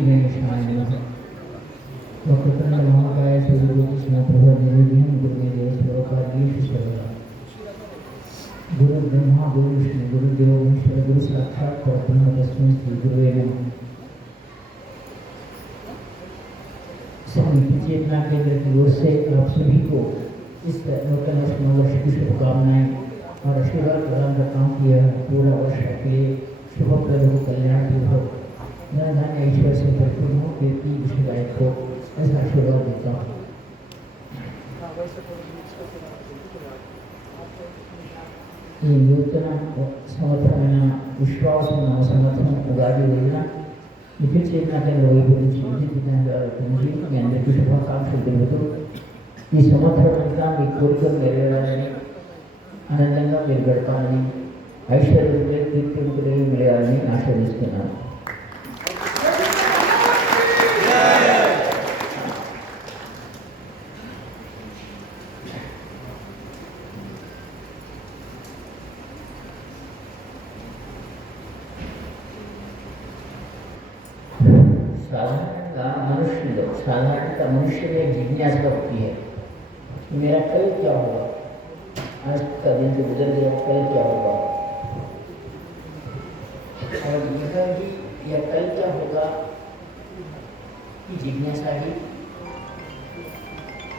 गणेशाय नमः। वक्रतुंड महाकाय सूर्यकोटि प्रभा निर्विघ्नं गुरुदेव सर्वकार्येषु सर्वदा। गुरु ब्रह्मा गुरु विष्णु गुरुदेव महेश्वर गुरु साक्षात परब्रह्म तस्मै श्री गुरुवे नमः। स्वामी चेतना केंद्र की ओर से आप सभी को इस नूतन वर्ष की शुभकामनाएं और आशीर्वाद प्रदान करता हूँ कि यह पूरा वर्ष आपके लिए शुभप्रद हो, कल्याणपूर्ण हो, धन धान्य ईश्वर से परिपूर्ण हो, कीर्ति विषयदायक हो, ऐसा आशीर्वाद देता हूँ। ये नूतन संवत्सरమైన విశ్వాసం నవ సంవత్సరం ఉగాది రోజున నిఖిల్ చేతన కేంద్ర వైభవించి మీ అందరికీ శుభాకాంక్షలు తెలుపుతూ ఈ సంవత్సరం అంతా మీ కోరికలు నెరవేరాలని, ఆనందంగా మీరు గడపాలని, ఐశ్వర్యం మిలగాలని ఆశీర్వదిస్తున్నాను. साधारणतः मनुष्य में जिज्ञासा होती है, मेरा कल क्या होगा, आज का दिन तो गुजर गया, कल क्या होगा। और यह कल क्या होगा कि जिज्ञासा ही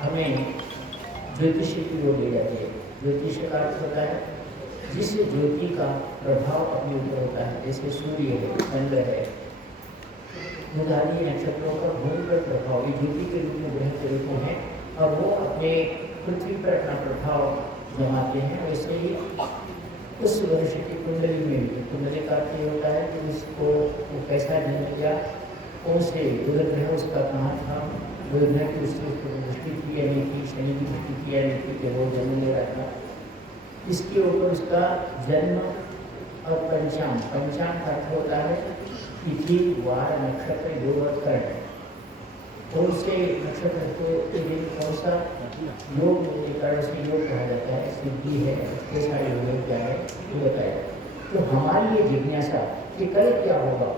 हमें ज्योतिष की ओर ले जाती है। ज्योतिष का अर्थ होता है जिस ज्योति का प्रभाव अपने ऊपर होता है, जैसे सूर्य है, चंद्र है, आदि नक्षत्रों का भूमि पर प्रभाव ये ज्योति के रूप में ग्रह के रूप में है और वो अपने पृथ्वी पर अपना प्रभाव जमाते हैं। वैसे ही उस वर्ष की कुंडली में भी, कुंडली का अर्थ ये होता है कि उसको वो कैसा जन्म लिया, कौन से ग्रह उसका कहाँ था, वो ग्रह की उसकी दृष्टि की या नहीं थी, शनि की दृष्टि की या नहीं थी कि वो जन्म ले रहा था, इसके ऊपर उसका जन्म और पंचांग का अर्थ होता है तिथि वार नक्षत्र योग और कर्ण। कौन से नक्षत्र को दिन कौन सा योग कारण से योग कहा जाता है, सिद्धि है, कैसा योग क्या है ये बताया। तो हमारी ये जिज्ञासा कि कल क्या होगा,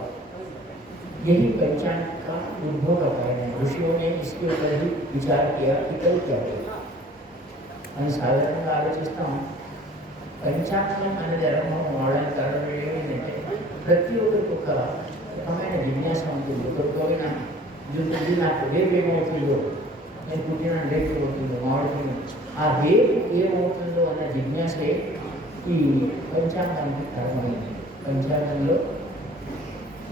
यही पंचांग का उद्भव का कारण है। ऋषियों ने इसके ऊपर ही विचार किया कि कल क्या होगा। मैं साधारण आलोचिस्ता हूँ पंचांग अनदरम वाड़न ಪ್ರತಿಯೊಬ್ಬರಿಗೂ రకమైన జిజ్ఞాస ఉంటుంది. ఒకరికైనా ఇది నాకు రేపు ఏమవుతుందో, నేను పుట్టిన రేపు ఏమవుతుందో, మామిడి ఆ రేపు ఏమవుతుందో అన్న జిజ్ఞాసే ఈ పంచాంగానికి కారణమైంది. పంచాంగంలో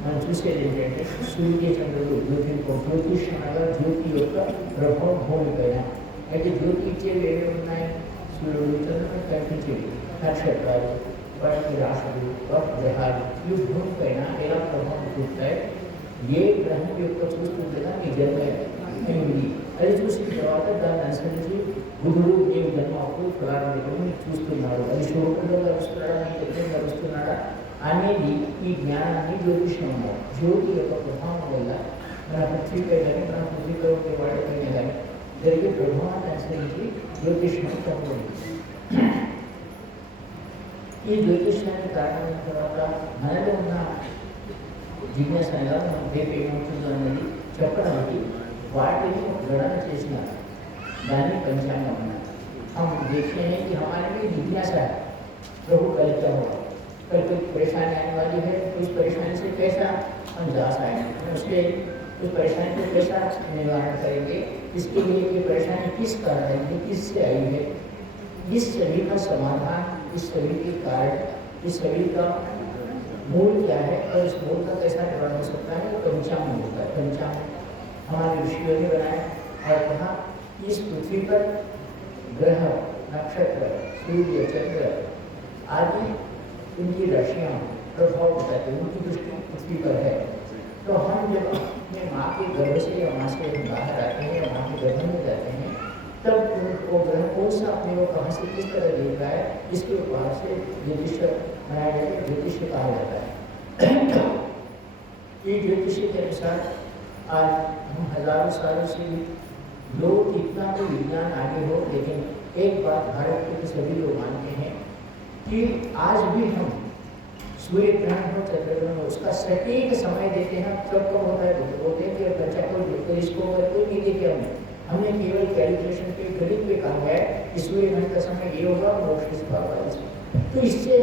మనం చూసేది ఏంటంటే సూర్య చంద్రుడు జ్యోతిష్ అనగా జ్యోతి యొక్క ప్రభావం భూమి పైన. అయితే జ్యోతి ఇచ్చేవి ఏవి ఉన్నాయి, సూర్యుడు చంద్రుడు కనిపించేవి నక్షత్రాలు, వాటికి రాశులు, వాటి గ్రహాలు ఈ భూమి పైన ఎలా ప్రభావం చూపుతాయి. ఏ గ్రహం యొక్క చూస్తుండగా మీ జన్మ అయింది, అది చూసిన తర్వాత దాన్ని అనుసరించి బుధుడు ఏ జన్మ అప్పుడు ప్రారంభించడం మీకు చూస్తున్నాడు, అది శోకంలో కలుస్తున్నాడా, మీ యజ్ఞం కలుస్తున్నాడా అనేది ఈ జ్ఞానాన్ని జ్యోతిషం ఉన్నారు. జ్యోతి యొక్క ప్రభావం వల్ల మన పృథ్వీపై కానీ మన పృథ్వీలో ఉండే వాటిపైన కానీ జరిగే ప్రభావాన్ని అనుసరించి జ్యోతిషం కనుగొంది. ఈ జ్యోతిష్యానికి కారణమైన తర్వాత మనలో ఉన్న జిజ్ఞాసగా మనం రేపు ఏమవుతుందో అనేది చెప్పడానికి వాటిని ఒక గణన చేసిన దాన్ని पंचांगम अన్నారు. हम देखते हैं कि हमारे में जिज्ञासा है, प्रभु कल क्या होगा, कल कोई परेशानी आने वाली है, तो उस परेशानी से कैसा हम जा पाएंगे, उससे उस परेशानी को कैसा निवारण करेंगे, इसके लिए ये परेशानी किस कारण आई है, किससे आई है, इस सभी का समाधान, इस सभी के कारण, इस सभी का मूल क्या है और इस मूल का कैसा निवारण हो सकता है, पंचांग होता है। पंचांग हमारे ऋषियों ने बनाया और कहा इस पृथ्वी पर ग्रह, नक्षत्र, सूर्य, चंद्र आदि उनकी राशियाँ प्रभाव बताते हैं, उनकी दृष्टि पृथ्वी पर है। तो हम जब अपने माँ के गर्भ से या माँ से बाहर आते हैं या माँ के गर्भ में जाते हैं, तब उनको ग्रह कौन सा अपने को कहाँ से किस तरह देख रहा है, इसके ऊपर से ज्योतिष बनाया जाता है, ज्योतिष कहा जाता है। ये ज्योतिष के अनुसार आज हम हजारों सालों से लोग कितना भी विज्ञान आगे हो, लेकिन एक बात भारत के सभी लोग मानते हैं कि आज भी हम सूर्य ग्रहण हो, चंद्र ग्रहण हो, उसका सटीक समय देते हैं। कब कब होता है वो दिया हमने केवल कैलकुलेशन के गणित पे कहा है कि सूर्य ग्रहण का समय ये होगा, मोक्ष इस बार होगा। तो इससे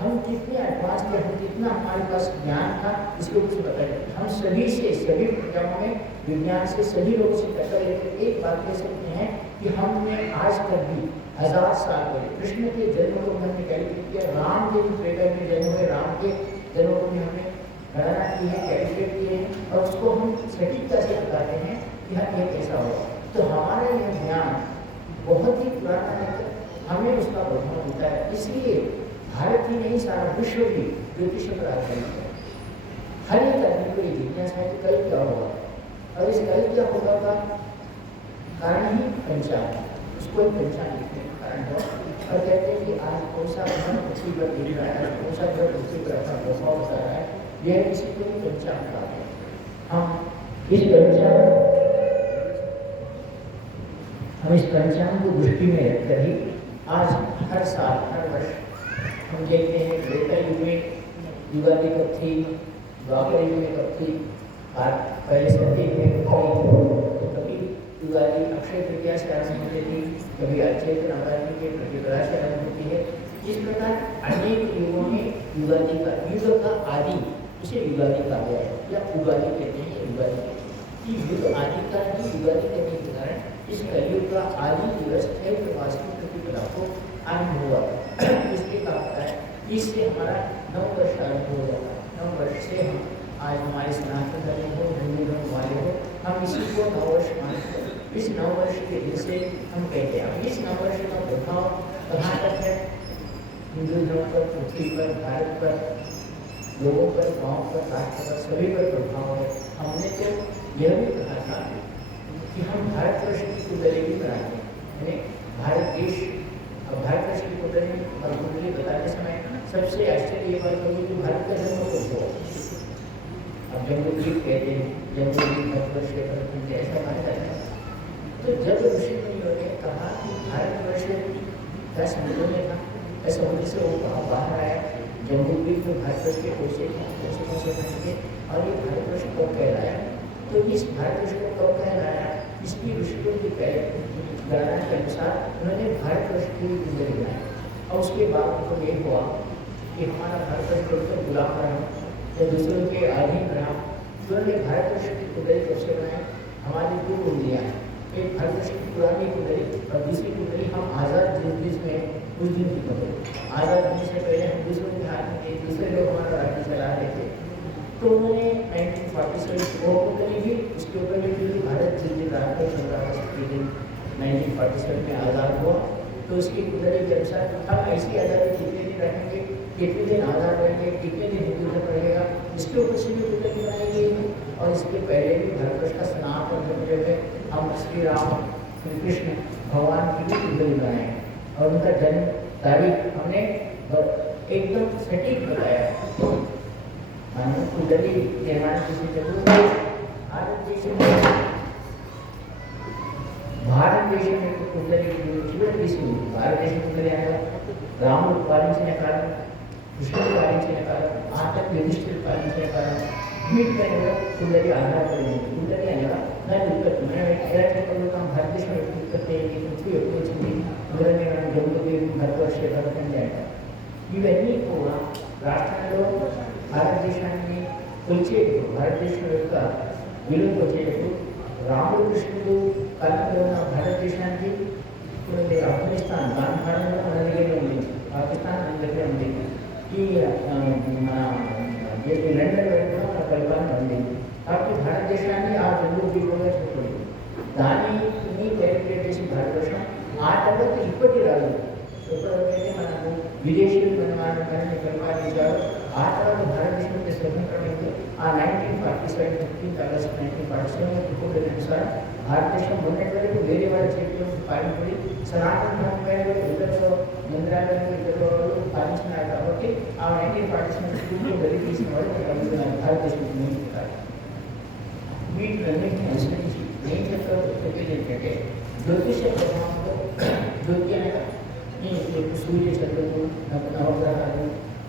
हम कितने एडवांस थे, हम कितना हमारे पास ज्ञान था, इसको कुछ पता नहीं। हम सभी से, सभी प्रजाओं में, विज्ञान से, सभी लोगों से टक्कर लेकर एक बात कह सकते हैं कि हमने आज तक भी 1000 साल पहले कृष्ण के जन्म को हमने कैलकुलेट किया, राम के त्रेता में जन्म हुए, राम के जन्म को भी हमने गणना की है, कैलकुलेट किए हैं, और उसको हम सटीकता से बताते हैं कि हाँ ये कैसा होगा। तो हमारा यह ज्ञान बहुत ही पुराना है, हमें उसका प्रभाव मिलता है। इसलिए भारत ही नहीं, सारा विश्व भी ज्योतिष पर आधारित है। हर एक आदमी को ये जिज्ञासा है कि कल क्या होगा, और इस कल क्या होगा का कारण ही पंचांग, उसको पंचांग लिखने का कारण है। और कहते हैं कि आज कौन सा ग्रह पृथ्वी पर गिर रहा है, कौन सा ग्रह पृथ्वी पर अपना प्रभाव बता रहा है, यह किसी को भी पंचांग का है। हम इस पंचांग को दृष्टि में रखकर ही आज हर साल, हर वर्ष हम देखते हैं त्रेता युग में युगादि कब थी, द्वापर युग में कब थी, पहले सतयुग में कभी युगादि अक्षय तृतीया से आरंभ होती थी, कभी अचैत नवरात्रि के प्रतिपदा से आरंभ होती है। इस प्रकार अनेक युगों में युगादि का, युग का आदि उसे युगादि कहा गया है, या उगादि कहते हैं, युगादि कि युग आदि का ही युगादि कहने के कारण इस कलयुग का आदि दिवस चैत्र मास की प्रतिपदा को आरंभ हुआ। इसलिए कहा जाता है इससे हमारा नव वर्ष आरंभ हो जाता है। नव वर्ष से हम आज हमारे सनातन धर्म हो, हिंदू धर्म वाले हो, हम इसी को नव वर्ष मानते हैं। इस नव वर्ष के दिन से हम कहते हैं, इस नव वर्ष का प्रभाव कहाँ तक है, हिंदू धर्म पर, पृथ्वी पर, भारत पर, लोगों पर, गाँव पर, राष्ट्र पर, सभी पर प्रभाव है। हमने तो यह भी कहा था कि हम भारतवर्ष की कुंडली भी बनाते हैं, यानी भारत देश, अब भारतवर्ष की कुंडली और कुंडली बताते समय सबसे आश्चर्य ये बात होगी कि भारत का जन्म कब हुआ। अब जम्बूद्वीप कहते हैं, जम्बूद्वीप भारतवर्ष के पर ऐसा माना जाता है। तो जब ऋषि मुनियों ने कहा कि भारतवर्ष का समुद्र में था, समुद्र से वो कहाँ बाहर आया, जम्बूद्वीप में भारतवर्ष के कौन से खंड थे, और ये भारतवर्ष कब कहलाया। तो इस भारतवर्ष को कब कहलाया, इसकी ऋषियों की गणना के अनुसार उन्होंने भारतवर्ष की कुंडली बनाई, और उसके बाद उनको ये हुआ कि हमारा भारतवर्ष तो गुलाम रहा या दूसरों के अधीन रहा। तो उन्होंने भारतवर्ष की कुंडली कब से बनाई, हमारी दो कुंडलियाँ हैं, एक भारतवर्ष की पुरानी कुंडली और दूसरी कुंडली हम आज़ाद जिस में उस दिन की कुंडली। आज़ाद होने से पहले हम दूसरों के हाथ में थे, दूसरे लोग हमारा राज्य चला रहे थे। तो उन्होंने 1947 वो कुंडली भी, उसके ऊपर भी क्योंकि भारत जिस दिन रात को चल रहा था, 1947 में आज़ाद हुआ, तो उसकी कुंडली के अनुसार हम ऐसी आज़ादी कितने दिन रहेंगे, कितने दिन आज़ाद रहेंगे, कितने दिन हिंदू धर्म रहेगा, इसके ऊपर से भी कुंडली बनाई गई है। और इसके पहले भी भारतवर्ष का सनातन धर्म जो है, हम श्री राम, श्री कृष्ण भगवान की भी कुंडली बनाए हैं, और उनका जन्म तारीख हमने एकदम सटीक बताया। कुंडली निर्माण किसी जरूरत नहीं। भारत देश में कुंडली जीवन किसी भारत देश में कुंडली आएगा, राम उत्पादन कारण, कृष्ण उत्पादन कारण, आज तक युधिष्ठिर उत्पादन कारण, मीट करेगा कुंडली आधार करेंगे, कुंडली आएगा न उत्पत्ति मैं भारत देश में उत्पत्ति पृथ्वी వచ్చింది మొదలైన జంతువులు భారతవర్ష జాయిగా ఇవన్నీ కూడా రాష్ట్రంలో భారతదేశాన్ని కొలిచేటు భారతదేశం యొక్క విలువ వచ్చేటట్టు రాముడు కృష్ణుడు కాలంలో ఉన్న భారతదేశానికి ఇప్పుడు ఆఫ్ఘనిస్తాన్ గాంధారంలో మన దగ్గర ఉంది, పాకిస్తాన్ మన దగ్గర ఉంది, ఈ లండన్ వైపు కూడా మన పరిపాలన ఉంది. కాబట్టి భారతదేశాన్ని ఆ రెండు ద్వీపంగా చెప్పండి, దాన్ని క్యాలిక్యులేట్ చేసి భారతదేశం ఆ తర్వాత ఇప్పటి రాదు ఎప్పుడైతే మనకు విదేశీయులు మన పరిపాలించారో ఆ తర్వాత భారతదేశం స్వతంత్రమైంది. ఆ 1947 15 ఆగస్టు 1947 రిపోర్ట్ అనుసారం భారతదేశం మొన్నటి వరకు వేరే వాళ్ళ చేతిలో పాలింపడి సనాతన ధర్మంలో ఇతరులు మందిరాలను ఇతరులు పాలించినారు. కాబట్టి ఆ 1947 వెళ్లి తీసిన వాళ్ళు భారతదేశం నిర్మించారు. వీటిలన్నింటినీ అనుసరించి ఏం చెప్పేది ఏంటంటే జ్యోతిష ప్రభావంలో జ్యోతి అనగా ఈ సూర్య చంద్రుడు నవగ్రహాలు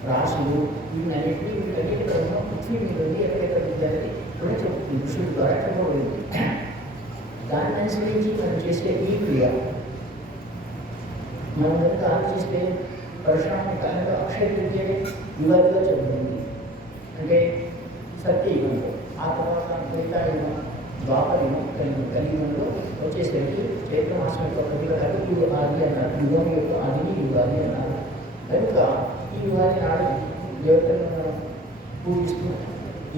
రాశులు వీటన్నిటి ప్రభావం పృథ్వీ మీద ఉంది, ఎక్కడెక్కడ విద్యార్థి కూడా చెప్తుంది ఋషుల ద్వారా చెప్పబడింది. దాన్ని అనుసరించి మనం చేసే ఈ క్రియ మనం కనుక ఆలోచిస్తే పరశురాముని కాలంలో అక్షయ తృతీయ యుగాదిగా చెబుతుంది. అంటే సత్యయుగంలో, ఆ తర్వాత త్రేతాయుగం, ద్వాపరయుగం, కలియుగంలో వచ్చేసరికి చైత్రమాసం యొక్క ప్రతికరాలు యుగాది అన్నారు. యుగం యొక్క ఆదిని యుగాది అన్నారు. కనుక ఈ యుగాది నాడు దేవతలను మనం పూజిస్తూ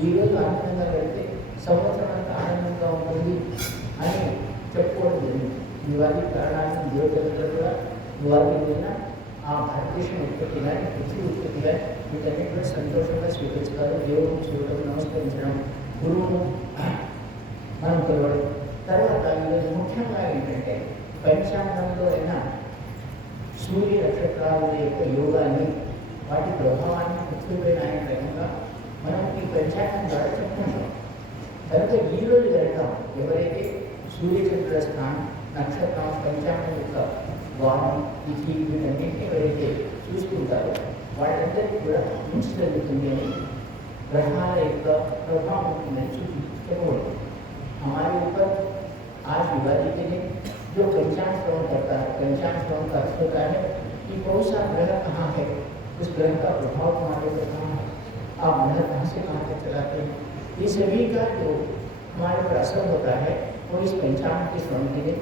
ఈరోజు ఆనందంగా గడితే సంవత్సరం అంతా ఆనందంగా ఉంటుంది అని చెప్పుకోవడం జరిగింది. యుగాది కారణాన్ని దేవతలందరూ కూడా యుగాది రోజున ఆ భారతదేశం ఉత్పత్తి కానీ పృథ్వీ ఉత్పత్తి కానీ వీటన్నిటి కూడా సంతోషంగా స్వీకరించాలి. దేవుడు చూడడం, నమస్కరించడం, గురువును మనం కొలవడం. తర్వాత ఈరోజు ముఖ్యంగా ఏంటంటే పంచాంగంలో అయినా సూర్య నక్షత్రాల యొక్క యోగాన్ని, వాటి ప్రభావాన్ని పృథ్వీపైన ఆయన రకంగా మనం ఈ పంచాంగం ద్వారా చెప్పుకుంటాం. కనుక ఈరోజు కనుక ఎవరైతే సూర్యచంద్రుల స్థానం, నక్షత్రం, పంచాంగం యొక్క వారం, తిథి వీటన్నింటినీ ఎవరైతే చూసుకుంటారో వాళ్ళందరికీ కూడా మంచి జరుగుతుంది అని, ग्रहाल एक प्रभाव कहूँ हमारे ऊपर आज दिवाली के दिन जो पंचांग श्रवण करता है, पंचांग श्रवण का अर्थ होता है कि कौन सा ग्रह कहाँ है, उस ग्रह का प्रभाव हमारे ऊपर कहाँ है, आप ग्रह कहाँ से कहाँ तक चलाते हैं, ये सभी का जो हमारे ऊपर असर होता है वो इस पंचांग के श्रवण के दिन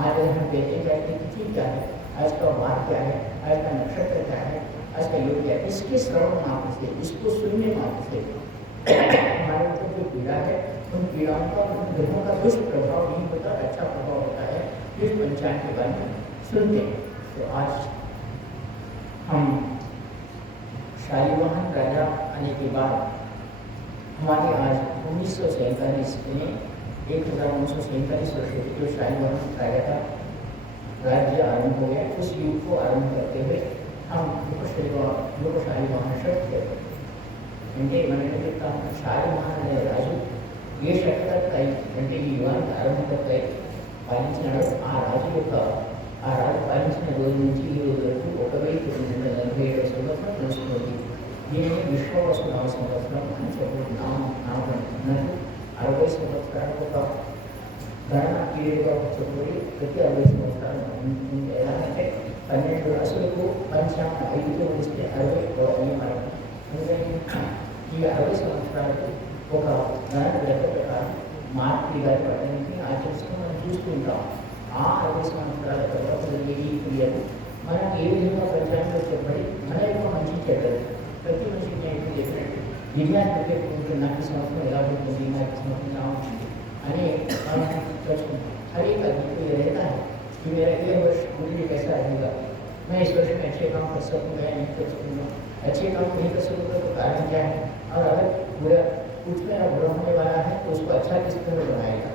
आज हम कहते हैं कि तिथि क्या है, आज का वार क्या है, आज का नक्षत्र क्या है, आज का योग क्या है, इसके श्रवण मात्र से, इसको सुनने मात्र से हमारे ऊपर जो पीड़ा है उन पीड़ाओं का, उन ग्रहों का दुष्प्रभाव नहीं होता, अच्छा प्रभाव होता है इस पंचांग के बारे में सुनते हैं। तो आज हम शालिवाहन राजा आने के बाद हमारे आज 1947 में 1947 वर्ष जो शालिवाहन राजा का राज्य आरंभ हो गया, उस युग को आरंभ करते हुए हम लोकशालिवाहन शब्द అంటే మనకి శాలివాహన రాజు ఏ శతకై అంటే ఈ యుగానికి ఆరంభకై పాలించినాడు. ఆ రాజు పాలించిన రోజు నుంచి ఈ రోజు వరకు 1947 సంవత్సరం నడుస్తుంది. దీనిని విశ్వవసునామ సంవత్సరం అని నామకరణం 60 సంవత్సరాలకు ఒక గణన పీరియడ్గా చెప్పుకొని ప్రతి 60 సంవత్సరాలు ఎలా అంటే 12 రాసులకు పంచాంగ 5తో వస్తే 60 మనం ఈ 60 సంవత్సరాలకు ఒక గణన లెక్క ప్రకారం మార్పిడి గారి పట్టణానికి ఆచరిస్తూ మనం చూస్తుంటాం. ఆ 60 సంవత్సరాల తర్వాత జరిగే ఈ క్రియలు మనం ఏ విధంగా పంచాంగంలో చెప్పబడి మన యొక్క మంచి చెడ్డలు ప్రతి మనిషికి నేను చెప్పినట్టు విజ్ఞానికి నాకు సంవత్సరం ఎలా ఉంటుంది, నాకు సంవత్సరం ఎలా ఉంటుంది అని మనం తెలుసుకుంటాం. अरे कभी ये रहता है कि मेरा ये वर्ष मुझे कैसा रहेगा, मैं इस वर्ष में अच्छे काम कर सकूँगा या नहीं कर सकूँगा, अच्छे काम नहीं कर सकूँगा तो कारण क्या है, और अगर बुरा कुछ में बुरा होने वाला है तो उसको अच्छा किस तरह बनाएगा,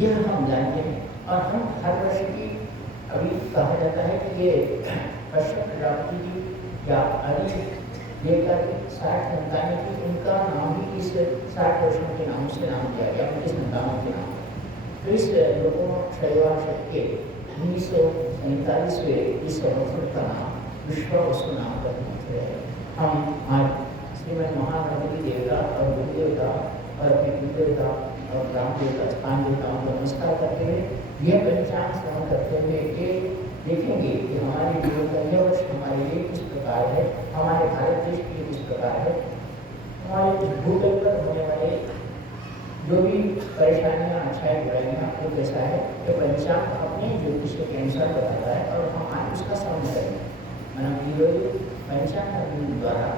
यह हम जानते हैं। और हम हर वर्ष की अभी कहा जाता है कि ये कश्यप प्रजापति की या आदि देवता के 60 संतानें थी, उनका नाम भी इस 60 वर्षों के नाम से नाम दिया गया, उनके संतानों के नाम। तो इस लोगों शैवाश के 1947वें इस संवत्सर का नाम विश्ववसु नाम का है। हम आज श्रीमद महागणपति देवता और गुरु देवता और अपने कुल देवता और ग्राम देवता स्थान देवताओं को नमस्कार करते हुए यह पंचांग श्रवण करते हुए ये देखेंगे कि हमारे जीवन का यह वर्ष हमारे लिए किस प्रकार है, हमारे भारत देश के लिए किस प्रकार है, हमारे इस भूतल पर होने वाले जो भी परेशानियाँ, अच्छाई, बुराइयाँ वो कैसा है, तो पंचांग अपने ज्योतिष के अनुसार बताता है और हम आज उसका श्रवण करेंगे। మనం ఈరోజు పంచాంగం ద్వారా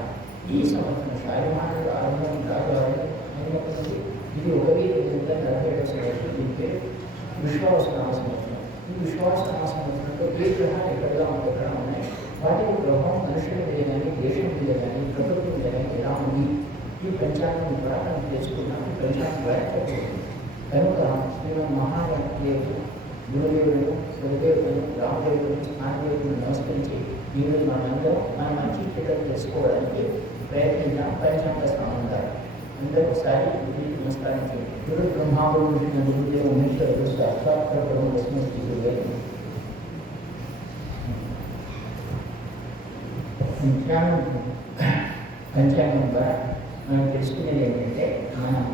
ఈ సంవత్సరం శాలివాహన ఆరంభం రాజవారి అయినటువంటి ఇది 1947 సంవత్సరం, దీని పేరు విశ్వవసునామ సంవత్సరం. ఈ విశ్వవసునామ సంవత్సరంలో ఏ గ్రహాలు ఎక్కడగా ఉన్నాయి, వాటి ప్రభావం మనుషుల మీద కానీ, దేశం మీద కానీ, ప్రకృతి మీద కానీ ఎలా ఉంది ఈ పంచాంగం ద్వారా మనం తెలుసుకున్నాం. ఈ పంచాంగం ద్వారా చెప్పుకుంటాం. కనుక శ్రీమద్ మహాగణపతి గురుదేవుడు, గురుదేవులను, రామదేవుడు, స్నానదేవులను నమస్కరించి ఈరోజు మనందరం మన మంచి చెడ్డలు తెలుసుకోవడానికి ప్రయత్నించాం. పంచాంగ శ్రవణం ద్వారా అందరూ ఒకసారి నమస్కారం చేయండి. గురు బ్రహ్మ గురు విష్ణు గురుదేవ మహేశ్వరుడు సాక్షాత్ పరబ్రహ్మ తస్మై శ్రీ గురువే నమః. పంచాంగం ద్వారా మనం తెలుసుకునేది ఏంటంటే మనం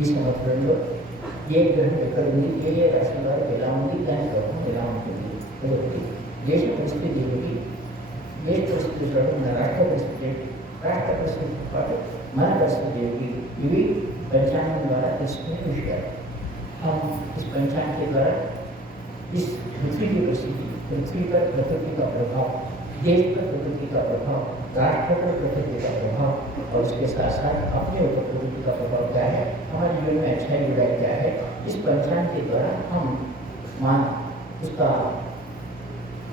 ఈ సంవత్సరంలో ये ग्रहण करूँगी, ये राशिवार मिलाऊंगी, दान करूँ मिलाऊंगी। देश परिस्थिति होगी, देश परिस्थिति राष्ट्र परिस्थिति, राष्ट्र परिस्थिति मन परिस्थिति होगी। ये पंचांग द्वारा इसमें विषय हम इस पंचांग के द्वारा इस पृथ्वी की परिस्थिति, पृथ्वी पर प्रकृति का प्रभाव, देश पर प्रकृति का प्रभाव, राष्ट्र पर प्रकृति का प्रभाव और उसके साथ साथ अपने ऊपर प्रकृति का प्रभाव क्या है, हमारे जीवन में अच्छाई बुराई क्या है, इस पंचांग के द्वारा हम उसका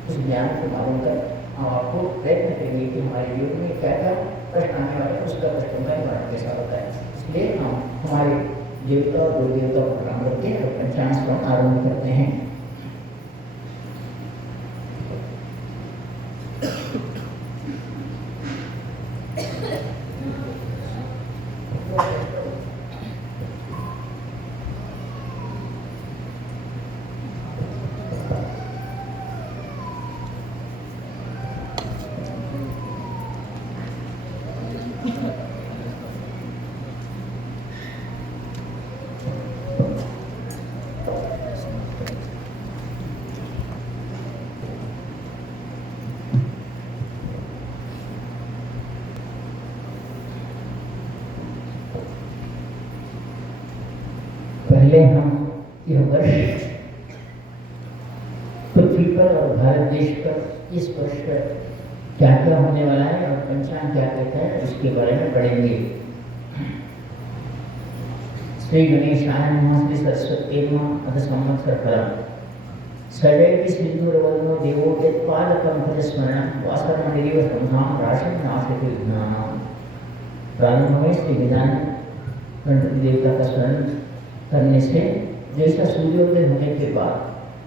उस ज्ञान को मालूम कर हम आपको प्रयत्न करेंगे कि हमारे जीवन में क्या क्या कष्ट आने वाले उसका कष्ट हमारे कैसा होता है। इसलिए हम हमारे देवता और गुरु देवता को प्रणाम करके और पंचांग श्रवण आरंभ करते हैं। पहले हम यह वर्ष पृथ्वी पर और भारत देश पर इस वर्ष क्या क्या होने वाला है और पंचांग क्या कहता है उसके बारे में पढ़ेंगे। श्री गणेशाय नमः। श्री सरस्वती नमः। अथ संवत्सर फलम् सदैव सिंधुरवदनो देवो यत्पादकं भजस्मरणं वासरमणिरिव संधाम राशिं नाशयति विघ्नानाम्। प्रारंभ में श्री गजानन गणपति देवता का स्मरण करने से जैसा सूर्योदय होने के बाद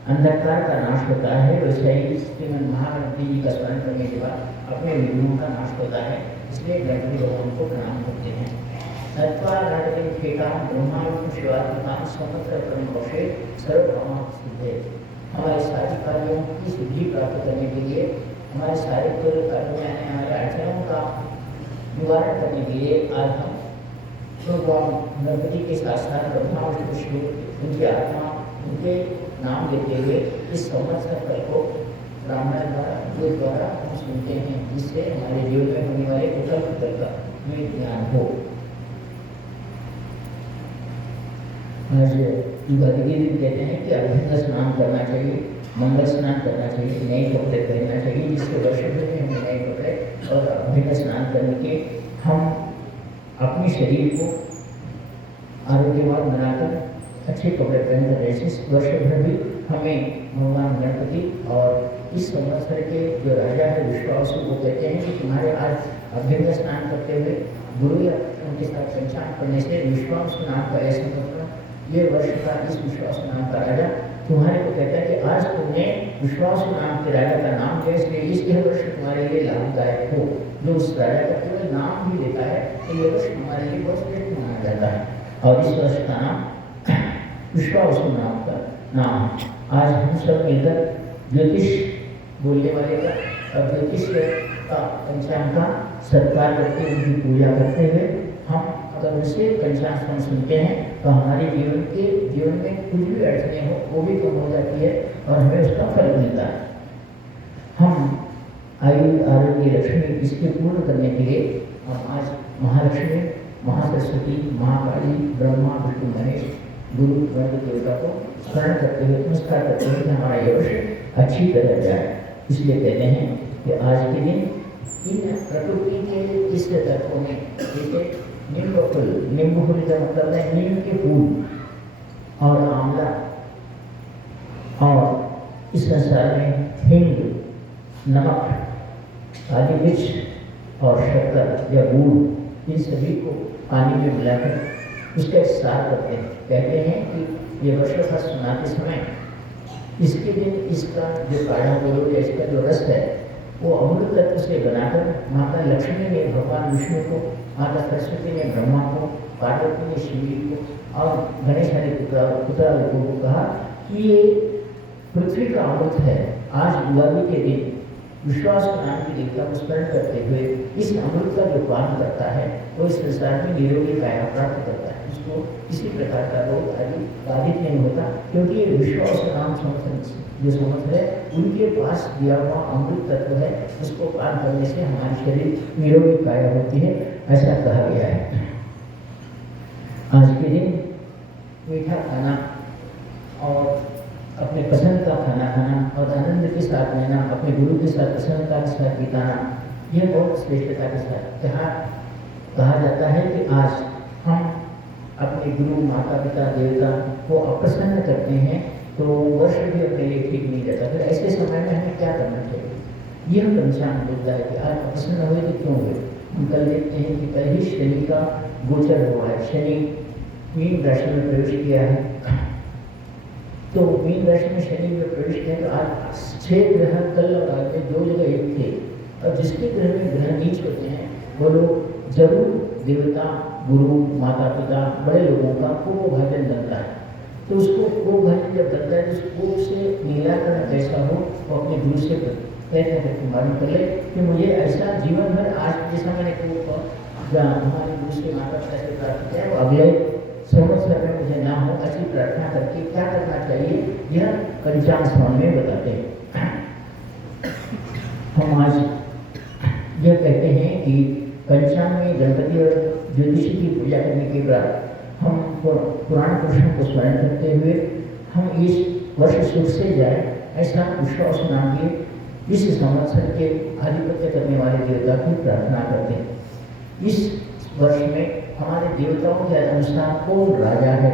अंधकार का नाश होता है, वैसे ही श्रीमद महागणपति जी का स्मरण करने के बाद अपने विघ्नों का नाश होता है। इसलिए गणपति भगवान को प्रणाम करते हैं। सत्वा गणपति खेताम ब्रह्मांड शिवात्मकाम समत्र परमोषे सर्वकाम सिद्धे। हमारे सारे कार्यों की सिद्धि प्राप्त करने के लिए, हमारे सारे कार्यों में आने हमारे अड़चनों का निवारण करने के लिए आज हम भगवान गणपति के साथ साथ ब्रह्मा विष्णु शिव उनकी आत्मा उनके नाम लेते हुए इस संवत्सर फल को ब्राह्मण द्वारा गुरु द्वारा हम सुनते हैं, जिससे हमारे जीवन में होने वाले उथल पुथल का हमें ज्ञान हो। आज युगादि के दिन कहते हैं कि अभ्यंग स्नान करना चाहिए, मंगल स्नान करना चाहिए, नए कपड़े पहनना चाहिए, जिससे वर्ष भर में हमें नए कपड़े और अभ्यंग स्नान करने के हम अपने शरीर को आरोग्यवान बनाकर अच्छे कपड़े पहनकर ऐसे वर्ष भर भी हमें भगवान गणपति और इस संवत्सर के जो राजा है विश्वासु को कहते हैं कि तुम्हारे आज अभ्यंग स्नान करते हुए गुरु या उनके साथ पंचांग करने से विश्वासु नाम का ऐसा मतलब ये वर्ष का इस विश्वासु नाम का राजा तुम्हारे को कहता है कि आज तुमने विश्वासु नाम के राजा का नाम लिया, इसलिए इस वर्ष तुम्हारे लिए लाभदायक हो। जो उस राजा का केवल नाम भी लेता है तो ये वर्ष हमारे लिए बहुत श्रेष्ठ माना जाता है। और इस वर्ष का नाम विश्वासु नाम का नाम। आज हम सब मिलकर ज्योतिष बोलने वाले का और ज्योतिष का पंचांग का सत्कार करके उनकी पूजा करते हुए हम अगर उनसे पंचांग सुनते हैं तो हमारे जीवन में कुछ भी अड़चने हो वो भी कम हो जाती है और हमें उसका फल मिलता है। हम आयु आरोग्य लक्ष्मी इसके पूर्ण करने के लिए हम आज महालक्ष्मी, महासरस्वती, महाकाली, ब्रह्मा विष्णु महेश गुरु गणपति देवता को स्मरण करते हुए नमस्कार करते हुए कि हमारा ये वर्ष अच्छी तरह जाए। इसलिए कहते हैं कि आज के दिन इन प्रकृति के इस तत्वों में जैसे नींबू फूल का मतलब है नीम के फूल और आंवला और इस संसार में हिंग, नमक आदि मिर्च और शक्कर या गुड़ इन सभी को पानी में मिलाकर उसका सार करते हैं। कहते हैं कि ये वर्ष का सुनाते समय इसके दिन इसका जो काढ़ा बोलो या इसका जो रस है वो अमृत तत्व से बनाकर माता लक्ष्मी ने भगवान विष्णु को, माता सरस्वती ने ब्रह्मा को, पार्वती ने शिव को और गणेश ने पुत्रा लोगों को कहा कि ये पृथ्वी का अमृत है। आज दिवाली के दिन विश्वास नाम के देवता को स्मरण करते हुए इस अमृत का जो पान करता है वो इस संसार में निरोगी काया प्राप्त करता है। उसको किसी प्रकार का रोग आदि बाधित नहीं होता, क्योंकि ये विश्वास नाम समर्थ जो समर्थ है उनके पास दिया हुआ अमृत तत्व है, उसको पान करने से हमारी शरीर निरोगी काया होती है, ऐसा कहा गया है। आज के दिन मीठा खाना और अपने पसंद का खाना खाना और आनंद के साथ रहना, अपने गुरु के साथ प्रसन्नता के साथ बिताना, यह बहुत श्रेष्ठता के साथ कहा जाता है कि आज हम अपने गुरु माता पिता देवता को अप्रसन्न करते हैं तो वर्ष भी अपने लिए ठीक नहीं रहता। फिर ऐसे समय में हमें क्या करना चाहिए? यह पंचांग बोलता है कि आज अप्रसन्न हुए तो क्यों हुए। हम कल देखते हैं कि कल ही शनि का गोचर हुआ है, शनि मीन राशि में प्रवेश किया है। तो मीन राशि में शनि में प्रवेश किया तो आज 6 ग्रह कल और आज में 2 जगह एक थे, और जिसके ग्रह में ग्रह नीच होते हैं वो लोग जरूर देवता गुरु माता पिता बड़े लोगों का कोप भाजन बनता है। तो उसको कोप भाजन जब बनता है तो उस कोप से निराकरण कैसा हो वो अपने गुरु से प्रयत्न करके मालूम कर ले कि मुझे ऐसा जीवन भर आज जैसा मैंने कोप हमारे गुरु से माता पिता से प्राप्त किया वो अगले संवत्सर में मुझे ना हो, ऐसी प्रार्थना करके क्या करना चाहिए यह पंचांग श्रवण में बताते हैं। हम आज यह कहते हैं कि पंचांग में गणपति और ज्योतिषी की पूजा करने के बाद हम पुराण पुरुषों को स्मरण करते हुए हम इस वर्ष सुख से जाए ऐसा विश्वास नाम के इस संवत्सर के आधिपत्य करने वाले देवता की प्रार्थना करते हैं। इस वर्ष में हमारे देवताओं के अनुसार कौन राजा है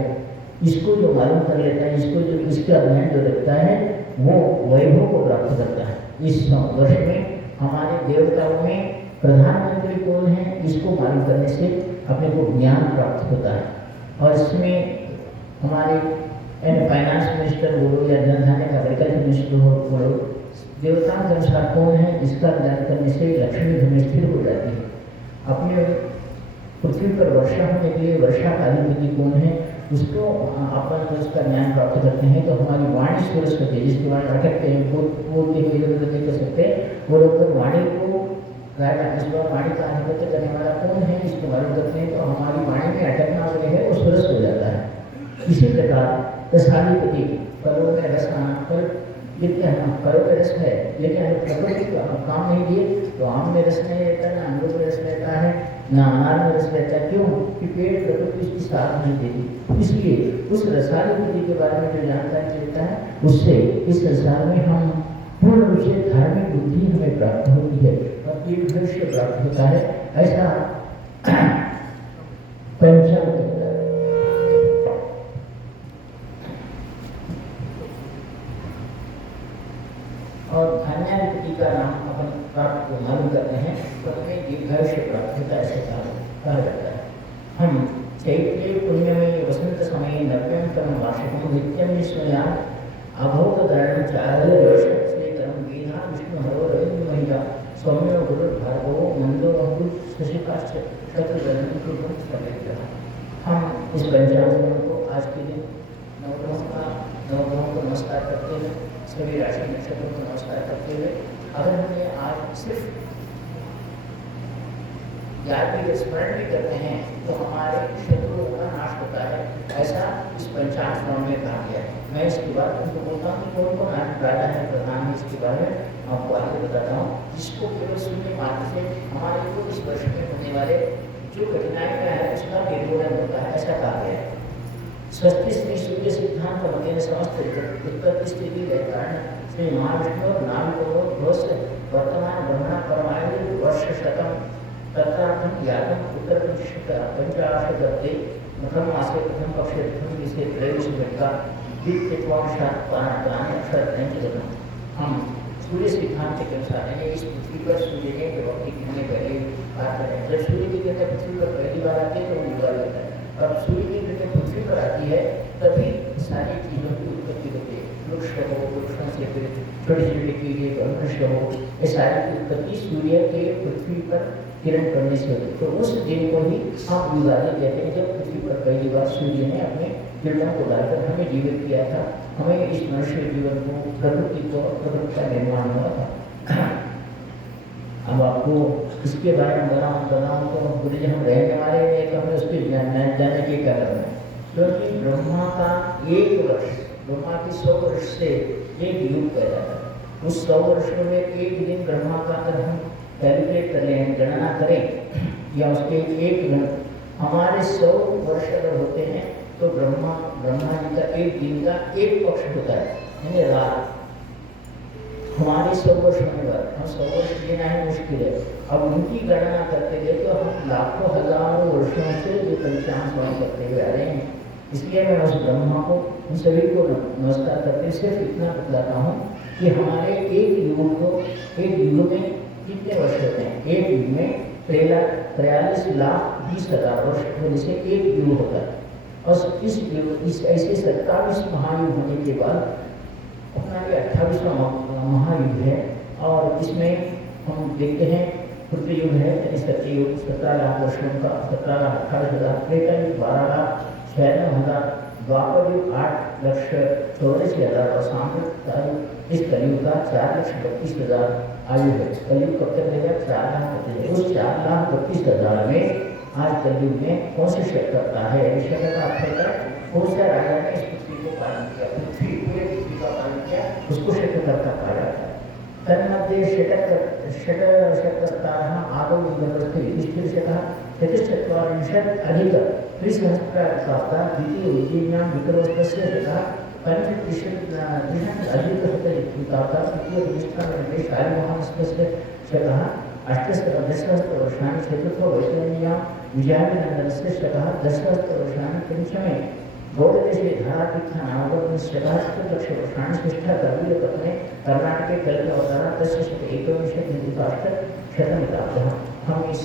इसको जो मालूम कर लेता है, इसको जो इसका ज्ञान जो रखता है वो वैभव को प्राप्त करता है। इस वर्ष में हमारे देवताओं में प्रधानमंत्री कौन है इसको मालूम करने से अपने को ज्ञान प्राप्त होता है। और इसमें हमारे फाइनेंस मिनिस्टर बोलो या जनधन का एग्रीकल्चर मिनिस्टर हो बोलो, देवताओं के अनुसार कौन है इसका ज्ञान करने से लक्ष्मी धन स्थिर हो जाती है। अपने पृथ्वी पर वर्षा होने के लिए वर्षा का अधिपति कौन है उसको अपन उसका ज्ञान प्राप्त करते हैं तो हमारी वाणी सूरज करते हैं, जिसकी वाणी अटकते हैं बोलते हुए नहीं कर सकते वो लोग वाणी को राजा इस बार वाणी का अधिपत्य करने वाला कौन है इसको मालूम करते हैं तो हमारी वाणी में अटकना वगैरह है वो सूरज हो जाता है। इसी प्रकार रसाधिपति फलों में रस आना, फल लिखते हैं फलों में रस है लेकिन अगर प्रकृति काम नहीं दिए तो आम में रस नहीं रहता, ना अमरूद में रस रहता है, ना अनार में रस रहता है। क्यों कि पेड़ प्रकृति उसकी साथ नहीं देती। इसलिए उस रसाधिपति के बारे में जो जानकारी देता है उससे इस संसार में हम पूर्ण रूप से धार्मिक बुद्धि हमें प्राप्त होती है और दीर्घायुष्य प्राप्त होता है, ऐसा पंचांग कहता है। और धान्याधिपति का नाम अपन प्राप्त मालूम करते हैं तो हमें दीर्घायुष्य प्राप्त होता है, ऐसे कहा जाता है। हम चैत्रे पुण्यमयी वसंत समय नव्यम कर्म वार्षिकम नित्यम विष्णुयान अभौतधरण चार्य वीणा विष्णु हरो रविंद्र महिला सौम्य गुरु भार्गव मंदो अंकुर शशिकाश्च हम इस पंचांग को आज के दिन नवग्रहों को नमस्कार करते हुए सभी राशि नक्षत्रों को नमस्कार करते हुए अगर हमने आज सिर्फ याद भी स्मरण भी करते हैं तो हमारे शत्रुओं का नाश होता है, ऐसा इस पंचांग श्रवण में कहा गया है। मैं इसके बाद उनको बोलता हूँ कि कौन कौन राजा है प्रधान है इसके बारे में आपको आगे बताता हूँ, जिसको केवल शून्य मात्र से हमारे को इस वर्ष में होने वाले जो कठिनाई है उसका निर्मूलन होता है, ऐसा कहा गया है। स्वस्ति श्री सूर्य सिद्धांत मतेन समस्त उत्पत्ति स्थिति कारण श्री महाविष्णु नाम वर्तमान ब्रह्मण परमायु वर्ष शतम तत्रार्थम यादम उत्तर पंचाशदब्दे प्रथम मासे प्रथम पक्षे प्रथम विषय त्रयोदश घटिका हम सूर्य सिद्धांत के अनुसार यानी इस पृथ्वी पर सूर्य ने वक्त कितने पहले बात करें, जब सूर्य की किरणें पृथ्वी पर पहली बार आती है तो वो युवा लेता है, अब सूर्य की किरणें पृथ्वी पर आती है तभी सारी चीज़ों की उत्पत्ति होती है। वृक्ष हो, वृक्षों से फिर छोटी छोटी चीजें वृक्ष हो, ये सारी की उत्पत्ति सूर्य के पृथ्वी पर किरण करने से होती है। तो उस दिन को ही हम युगादि कहते हैं जब पृथ्वी पर पहली बार सूर्य ने अपने किरणों को डालकर हमें जीवित किया था, हमें इस मनुष्य जीवन को प्रकृति का निर्माण हुआ था। अब आपको इसके बारे में बताऊँ तो बोले हम रहने वाले हैं तो हमें उसके जाने के क्या करना है, क्योंकि ब्रह्मा का 1 वर्ष, ब्रह्मा की 100 वर्ष से एक युग पैदा है। उस 100 वर्षों में एक दिन ब्रह्मा का अगर हम कैलकुलेट कर लें, गणना करें या उसके एक गण हमारे 100 वर्ष अगर होते हैं तो ब्रह्मा जी का एक दिन का एक पक्ष होता है, यानी रात। हमारे 100 वर्ष होने पर हम 100 वर्ष जीना ही मुश्किल है। अब उनकी गणना करते गए तो हम लाखों हजारों वर्षों से ये परेशान स्वयं करते हुए आ रहे हैं। इसलिए मैं उस ब्रह्मा को, उन सभी को नमस्कार करते सिर्फ इतना बतलाता हूँ कि हमारे एक युग में कितने वर्ष होते हैं। एक युग में 43,20,000 वर्ष होने से एक युग होता है। और इस ऐसे 27 महायुग होने के बाद अपना ये 28वां महायुग है। और इसमें हम देखते हैं पृथ्वी युग है, यानी सत्ययुग 17 लाख वर्षों का, 17 लाख 18,000, त्रेता युग 12 लाख 96,000, द्वापर युग 8,84,000 और सांप्रत इस कलयुग का 4,32,000 आयु है। कलयुग कब तक रहेगा? 4,32,000। उस 4,32,000 में आज कलयुग में कौन से शक करता है? शक का अर्थ होता है कौन सा राजा ने इस पृथ्वी को पालन किया, पूरे पृथ्वी का पालन किया, उसको शक करता कहा जाता है। तन्मध्ये षट्कर्ता आदौ विभक्ति युधिष्ठिरशतः चतुश्चत्वारिंशत् अधिक त्रिसहस्राब्दा द्वितीय उज्जयिन्यां विक्रमोत्तरस्य शतः पंचत्रिशत् अधिक शतयुक्ताब्दा तृतीय प्रतिष्ठानमध्ये शालिवाहनस्य शतः अष्टसहस्रवर्षाणि चतुर्थ वैष्णव्यां विजयाभिनन्दनस्य शतः 10,000 पंचमे गौड़देशे धारातीर्थनामकस्य शतः 7,00,000 षष्ठः कविरपत्ने कर्नाटके कल्पअवतारा तस्य शत एकोनविंशतिशतमिताब्दः। हम इस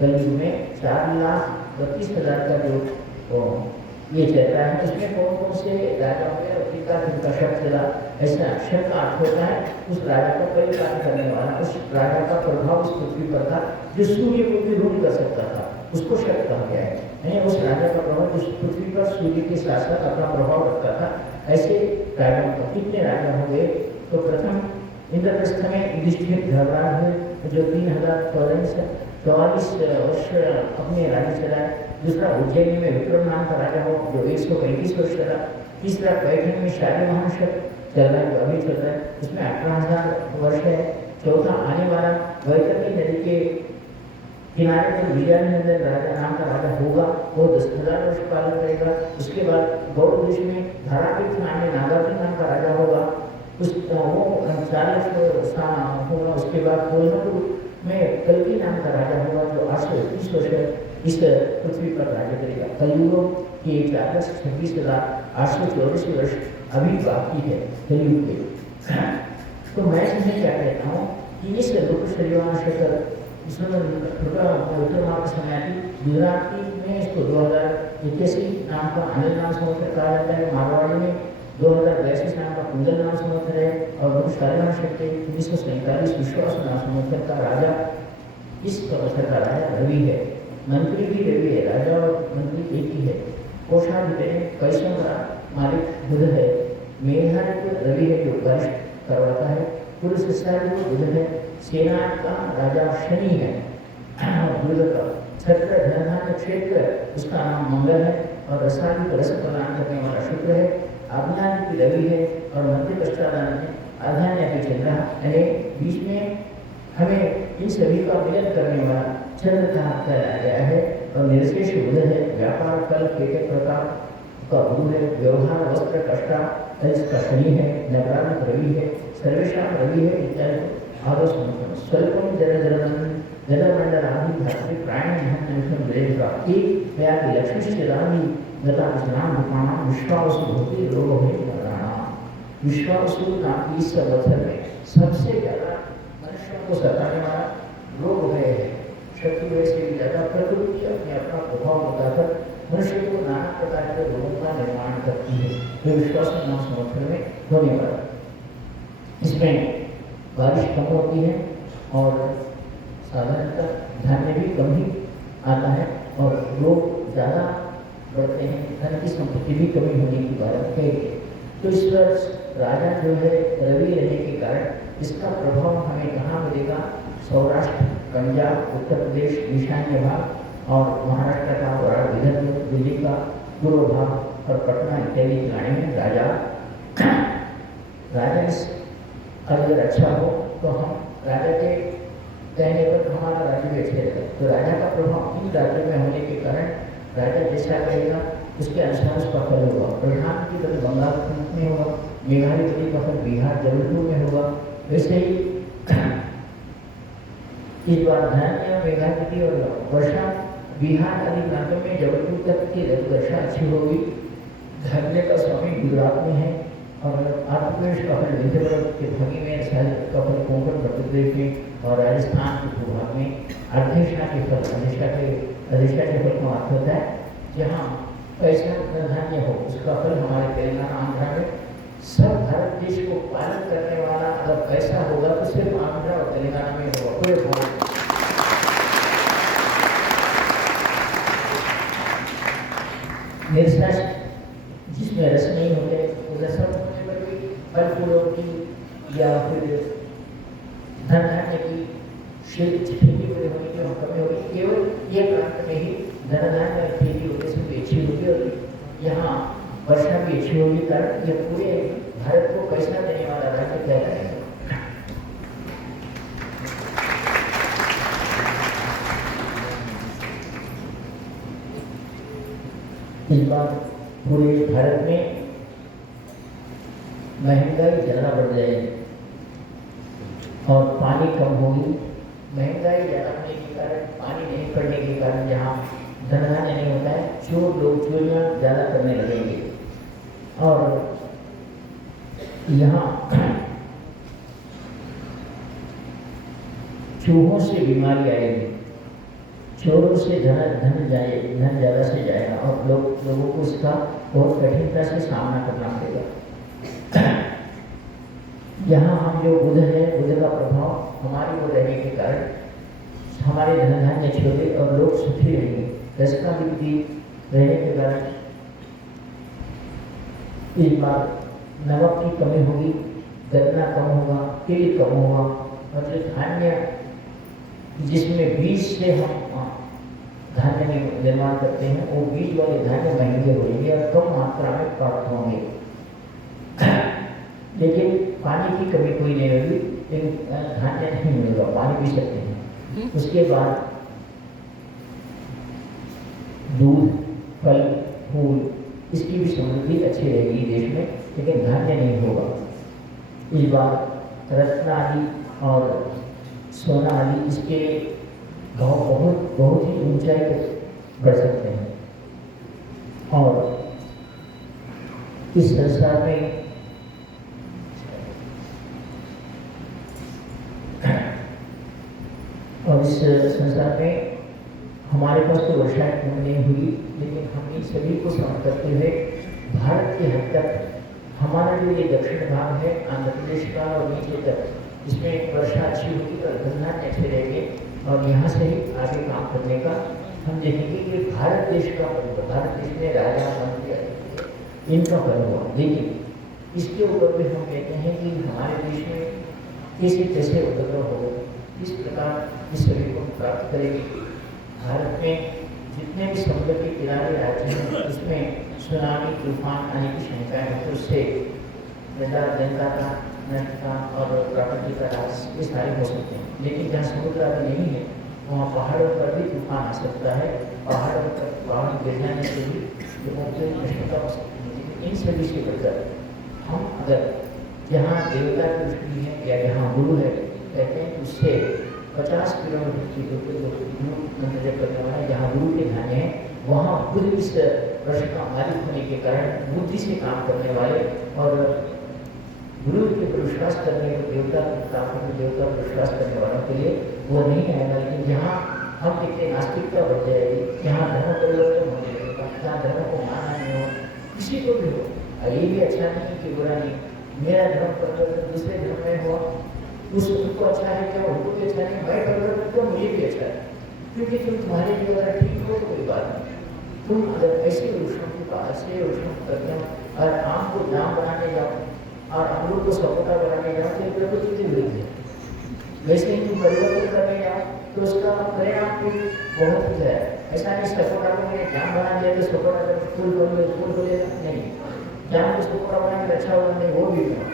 कलयुग में 4,32,000 का जो ये चल रहा है, इसमें कौन कौन से राजा होंगे और जिनका शक चला, ऐसा अक्षर का अर्थ होता है उस राजा का परिपालन करने वाला, उस राजा का प्रभाव उस पृथ्वी पर था जो सूर्य को भी रूढ़ कर सकता था, उसको शक कहा गया है। यानी उस राजा का प्रभाव उस पृथ्वी पर सूर्य के साथ साथ अपना प्रभाव रखता था। ऐसे राजाओं को कितने राजा हो गए? तो प्रथम इंद्रप्रस्थ में युधिष्ठिर धर्मराज हुए जो 3,044 वर्ष अपने राज्य चलाए। दूसरा उज्जैन में विक्रम नाम का राजा हो जो 135 वर्ष चला। तीसरा पैठण में शालिवाहन चल रहा है जो अभी चल रहा है, उसमें 18,000 वर्ष है। चौथा आने वाला वैतरणी नदी के किनारे पर विजयाभिनंदन राजा नाम का राजा होगा, वो 10,000 वर्ष पालन करेगा। उसके बाद गौड़ देश में धारातीर्थ नाम में नागार्जुन नाम का राजा होगा, वो 40 होगा। उसके बाद कोयनापुर में कल्की नाम का राजा होगा जो 821 वर्ष इस पृथ्वी पर राज्य करेगा। कलयुग के 4,26,884 वर्ष अभी बाकी है कलयुग के। तो मैं तुम्हें क्या कहता हूँ कि इस लोक शरीवान शकर गुजरात में इसको 2081 नाम का अनिल नाम संवत्सर कहा जाता है। मारवाड़ी में 2082 नाम का कुंडल नाम संवत्सर है। और शालिवाहन शक्ति 1947 विश्वास नाम संवत्सर का राजा, इस संवत्सर का राजा रवि है। मंत्री भी रवि है, राजा और मंत्री एक ही है। कोषाधिपति कैसों का मालिक बुध है। मेधाधिपति रवि है जो वरिष्ठ करवाता है। पुरुष बुध है। सेना का राजा शनि है बुध का। छत्र धनधान्य क्षेत्र उसका नाम मंगल है। और रसादि को रस प्रदान करने वाला शुक्र है। आज्ञाधिपति रवि है और मध्य पश्चादान में आध्यात्म चंद्र है। बीच में हमें इन सभी का मिलन करने वाला चंद्र कहा गया है। और निर्शेष बुध है। व्यापार कल केतक प्रताप का गुरु है। व्यवहार वस्त्र कष्टा इसका शनि है। नगराधिक रवि है। सर्वेशा रवि है इत्यादि आदर्श स्वल्पम जलमंडल आदि धात्री प्राणी प्राप्ति लक्ष्मी रानी गता नाम विश्वासु भूति रोग है मरणाम। विश्वासु नाम इस संवत्सर में सबसे ज्यादा मनुष्यों को सताने वाला रोग है। शत्रु से भी ज्यादा प्रकृति अपने अपना प्रभाव बताकर मनुष्य को नाना प्रकार के रोगों का निर्माण करती है। ये विश्वास नाम संवत्सर में होने वाला। इसमें बारिश कम होती है और साधारणतः धान्य भी कम ही आता है और लोग ज़्यादा बढ़ते हैं। धन की संपत्ति भी कमी होने की बात है। तो इस वर्ष राजा जो है रवि रहने के कारण इसका प्रभाव हमें कहाँ मिलेगा? सौराष्ट्र, पंजाब, उत्तर प्रदेश, ईशान्य भाग और महाराष्ट्र का बड़ा विदर्भ, दिल्ली का पूर्व भाग और पटना इत्यादि गाने में राजा अगर अच्छा हो तो हम राजा के कहने पर हमारा राज्य भी अच्छा रहेगा। तो राजा का प्रभाव इन राज्यों में होने के कारण राजा जैसा कहेगा उसके अनुसार उसका फल होगा। प्रधान की तरफ बंगाल में होगा, मेघालय गति का फल बिहार जबलपुर में होगा। वैसे ही इस बार ध्यान मेघालय गति और वर्षा बिहार आदि प्रांतों में जबलपुर तक की वर्षा अच्छी होगी। धरने का स्वामी गुजरात में है और आंध्र प्रदेश का फल विदर्भ के भागी में, का फल कोंकण मध्य प्रदेश में और राजस्थान के भूभाग में। अर्धेशा के फल अधिष्ठा के फल का अर्थ होता है जहाँ पैसा धान्य हो उसका फल हमारे तेलंगाना आंध्रा में। सब भारत देश को पालन करने वाला अगर पैसा होगा तो सिर्फ आंध्रा और तेलंगाना में होगा, पूरे भारत। निर्सा जिसमें रस नहीं होते, रसम होने पर भी फल फूलों की या फिर धन धान्य की खेती होने की कमी होगी। केवल ये प्रांत में ही धन धान्य खेती होने से भी अच्छी होगी और यहाँ वर्षा भी अच्छी होगी, कारण यह पूरे भारत को पैसा देने वाला राज्य कहलाएगा। इस बार पूरे भारत में महंगाई ज़्यादा बढ़ जाएगी और पानी कम होगी। महंगाई ज़्यादा होने के कारण, पानी नहीं पड़ने के कारण जहाँ धन धान्य नहीं होता है, चोर लोग चोरियाँ ज़्यादा करने लगेंगे और यहाँ चूहों से बीमारी आएगी, चोरों से धन ज़्यादा से जाएगा और लोगों को इसका बहुत कठिनता से सामना करना पड़ेगा। यहाँ हम जो बुध है, बुध का प्रभाव हमारी ओर रहने के कारण हमारे धन धान्य छोड़े और लोग सुखी रहेंगे। रस का वृद्धि रहने के कारण इस बार नमक की कमी होगी, गन्ना कम होगा, तेल कम होगा और जो धान्य जिसमें बीज से हम धान्य निर्माण करते हैं वो बीज वाले धान्य महंगे होंगे और कम मात्रा में प्राप्त होंगे। लेकिन पानी की कमी कोई नहीं होगी, लेकिन धान्य नहीं मिलेगा, पानी पी सकते हैं। उसके बाद दूध, फल, फूल इसकी भी समृद्धि अच्छी रहेगी देश में, लेकिन धान्य नहीं होगा। इस बार रत्न आदि और सोना आदि इसके भाव बहुत ही ऊंचाई तक बढ़ सकते हैं और इस संसार में हमारे पास तो वर्षा नहीं हुई, लेकिन हम इन सभी को समझ करते हुए भारत के हद तक हमारा जो ये दक्षिण भाग है आंध्र प्रदेश का और नीचे तक, इसमें वर्षा अच्छी होगी और धन धान्य अच्छे रहेंगे और यहाँ से ही आगे काम करने का हम देखेंगे कि भारत देश का पर्व, भारत देश में राजा मंत्री इनका पर्व हुआ। लेकिन इसके ऊपर भी हम कहते हैं कि हमारे देश में कैसे कैसे उपद्रव हो, किस प्रकार इस सभी को प्राप्त करेंगे। भारत में जितने भी समुद्र के किनारे राज्य हैं उसमें सुनामी तूफान आने की शंकाएं है, तो उससे जनता का नष्टता और प्रकृति का रास ये सारे हो सकते हैं। लेकिन जहाँ समुद्र आदि नहीं है वहाँ पहाड़ों पर भी तूफान आ सकता है, पहाड़ों पर पहाड़ गिर जाने से भी लोगों की नष्टता हो सकती है। इन सभी से बचकर हम अगर जहाँ देवता की दृष्टि है या जहाँ गुरु है, कहते हैं उससे 50 किलोमीटर की दूर करने वाला जहाँ गुरु के धान्य है वहाँ बुद्ध इस वर्ष का मालिक होने के कारण बुद्धि से काम करने वाले और गुरु के पर विश्वास करने देवता पर विश्वास करने वालों के लिए वो नहीं आएगा। लेकिन जहाँ हम देखते नास्तिकता बढ़ जाएगी, जहाँ धर्म परिवर्तन हो जाएगा, जहाँ धर्म को माना नहीं हो, किसी को भी हो, ये भी अच्छा नहीं कि बुरा नहीं, मेरा धर्म परिवर्तन दूसरे धर्म में हुआ उसको अच्छा है क्या, उनको भी अच्छा नहीं, मैं परिवर्तन तो मुझे भी अच्छा है, क्योंकि तुम तुम्हारे लिए अगर ठीक हो तो कोई बात नहीं। तुम अगर ऐसे वृक्षों की बात से वृक्षों करते हो और आम को जाम बनाने जाओ, और अमरूद को सपोटा बनाने जाओ तो प्रकृति की विरुद्ध है। वैसे ही तुम परिवर्तन करने जाओ तो उसका परिणाम भी बहुत कुछ है। ऐसा नहीं सपोटा को मैंने जाम बना दिया तो सपोटा जब फूल बोलेगा नहीं, जाम को सपोटा बनाने का अच्छा होगा नहीं, वो भी नहीं।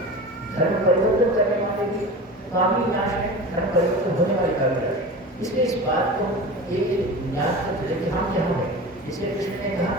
धर्म परिवर्तन करने वाले भी काफी विनाश है, धर्म परिवर्तन होने वाले का विनाश। इसलिए इस बात को एक ज्ञात करते कि हम यहाँ हैं। इसलिए कृष्ण ने कहा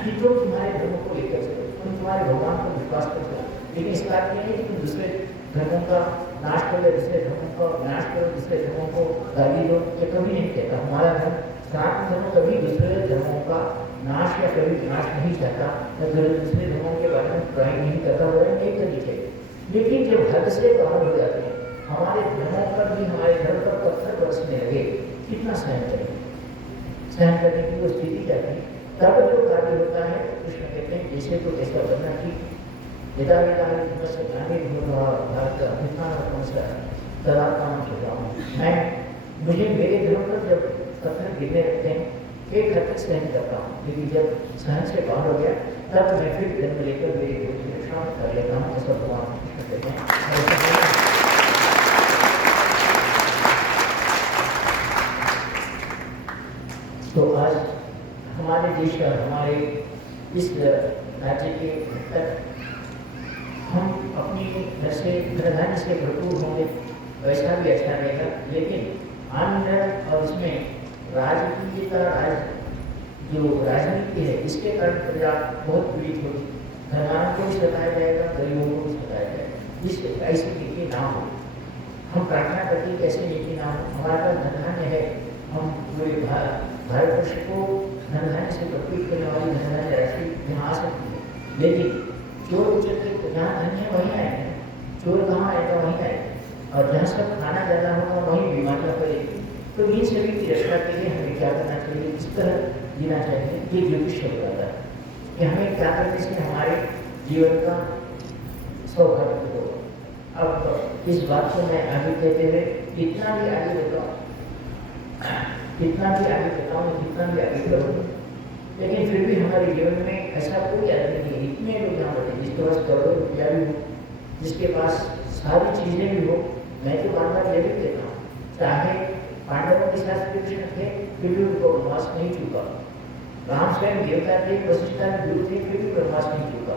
कि तुम तुम्हारे धर्म को लेकर चलो, तुम तुम्हारे भगवान को विश्वास कर चलो, लेकिन इस बात में नहीं कि तुम दूसरे धर्मों का नाश करो, दूसरे धर्मों का नाश करो, दूसरे धर्मों को गाली दो, ये कभी नहीं कहता। हमारा धर्म सनातन धर्म कभी दूसरे धर्मों का नाश या कभी विनाश नहीं चाहता, दूसरे धर्मों के बारे में बुराई नहीं करता, बुराई नहीं करनी चाहिए। लेकिन जब हद से बाहर हो जाते हैं, हमारे धर्मों पर भी, हमारे धर्म पर पत्थर बरसने लगे, कितना सहन करें? सहन करने की वो स्थिति क्या थी? तब जो कार्य होता है कृष्ण कहते हैं जैसे तो कैसा बनना ठीक। यदा यदा धर्मस्य ग्लानिर्भूत्वा भारत अभ्युत्थानमस्य तदात्मानं सृजामि। मैं मुझे मेरे धर्म पर जब पत्थर गिरने लगते हैं एक हद तक सहन करता हूँ, लेकिन जब सहन से बाहर हो गया तब मैं फिर जन्म लेकर मेरे गुरु की रक्षा कर लेता हूँ। ऐसा भगवान कृष्ण कहते हैं। तो आज हमारे देश और हमारे इस राज्य के तक हम अपनी घर से धन से भरपूर होंगे, वैसा भी अच्छा रहेगा। लेकिन आनंद और उसमें राजनीति का जो राजनीति है इसके कारण प्रजा बहुत पीड़ित होगी। धनवान को भी सताया जाएगा, गरीबों को भी सताया जाएगा। इस ऐसी नीति ना हो। हम प्रार्थना करते हैं कि ऐसी नीति ना हो। हमारा धनधान्य है, हम पूरे भारतवर्ष को धनधान्य से प्रकृत करने वाली धनधान्य राशि यहाँ आ सकती है, लेकिन चोर उचित जहाँ धन्य वहीं आएगा, चोर कहाँ आएगा वहीं आएगा, और जहाँ सब खाना ज़्यादा होगा वहीं बीमारियाँ फैलेगी। तो इन सभी की रक्षा के लिए हमें क्या करना चाहिए, किस तरह जीना चाहिए, ये ज्योतिष बताता है कि हमें क्या करने से हमारे जीवन का सौभाग्य होगा। अब इस बात को मैं आगे कहते हुए कितना भी आगे बताऊँ, कितना भी आगे बताऊँ, कितना भी आगे करूँ, लेकिन फिर भी हमारे जीवन में ऐसा कोई आदमी नहीं है। इतने लोग यहाँ बैठे जिसके पास करोड़ों रुपया भी हो, जिसके पास सारी चीज़ें भी हो। मैं तो बार बार यह भी कहता हूँ, चाहे पांडवों के साथ श्री कृष्ण थे फिर भी उनको वनवास नहीं चुका, राम स्वयं देवता थे, वशिष्ठ गुरु थे, फिर भी वनवास नहीं चुका।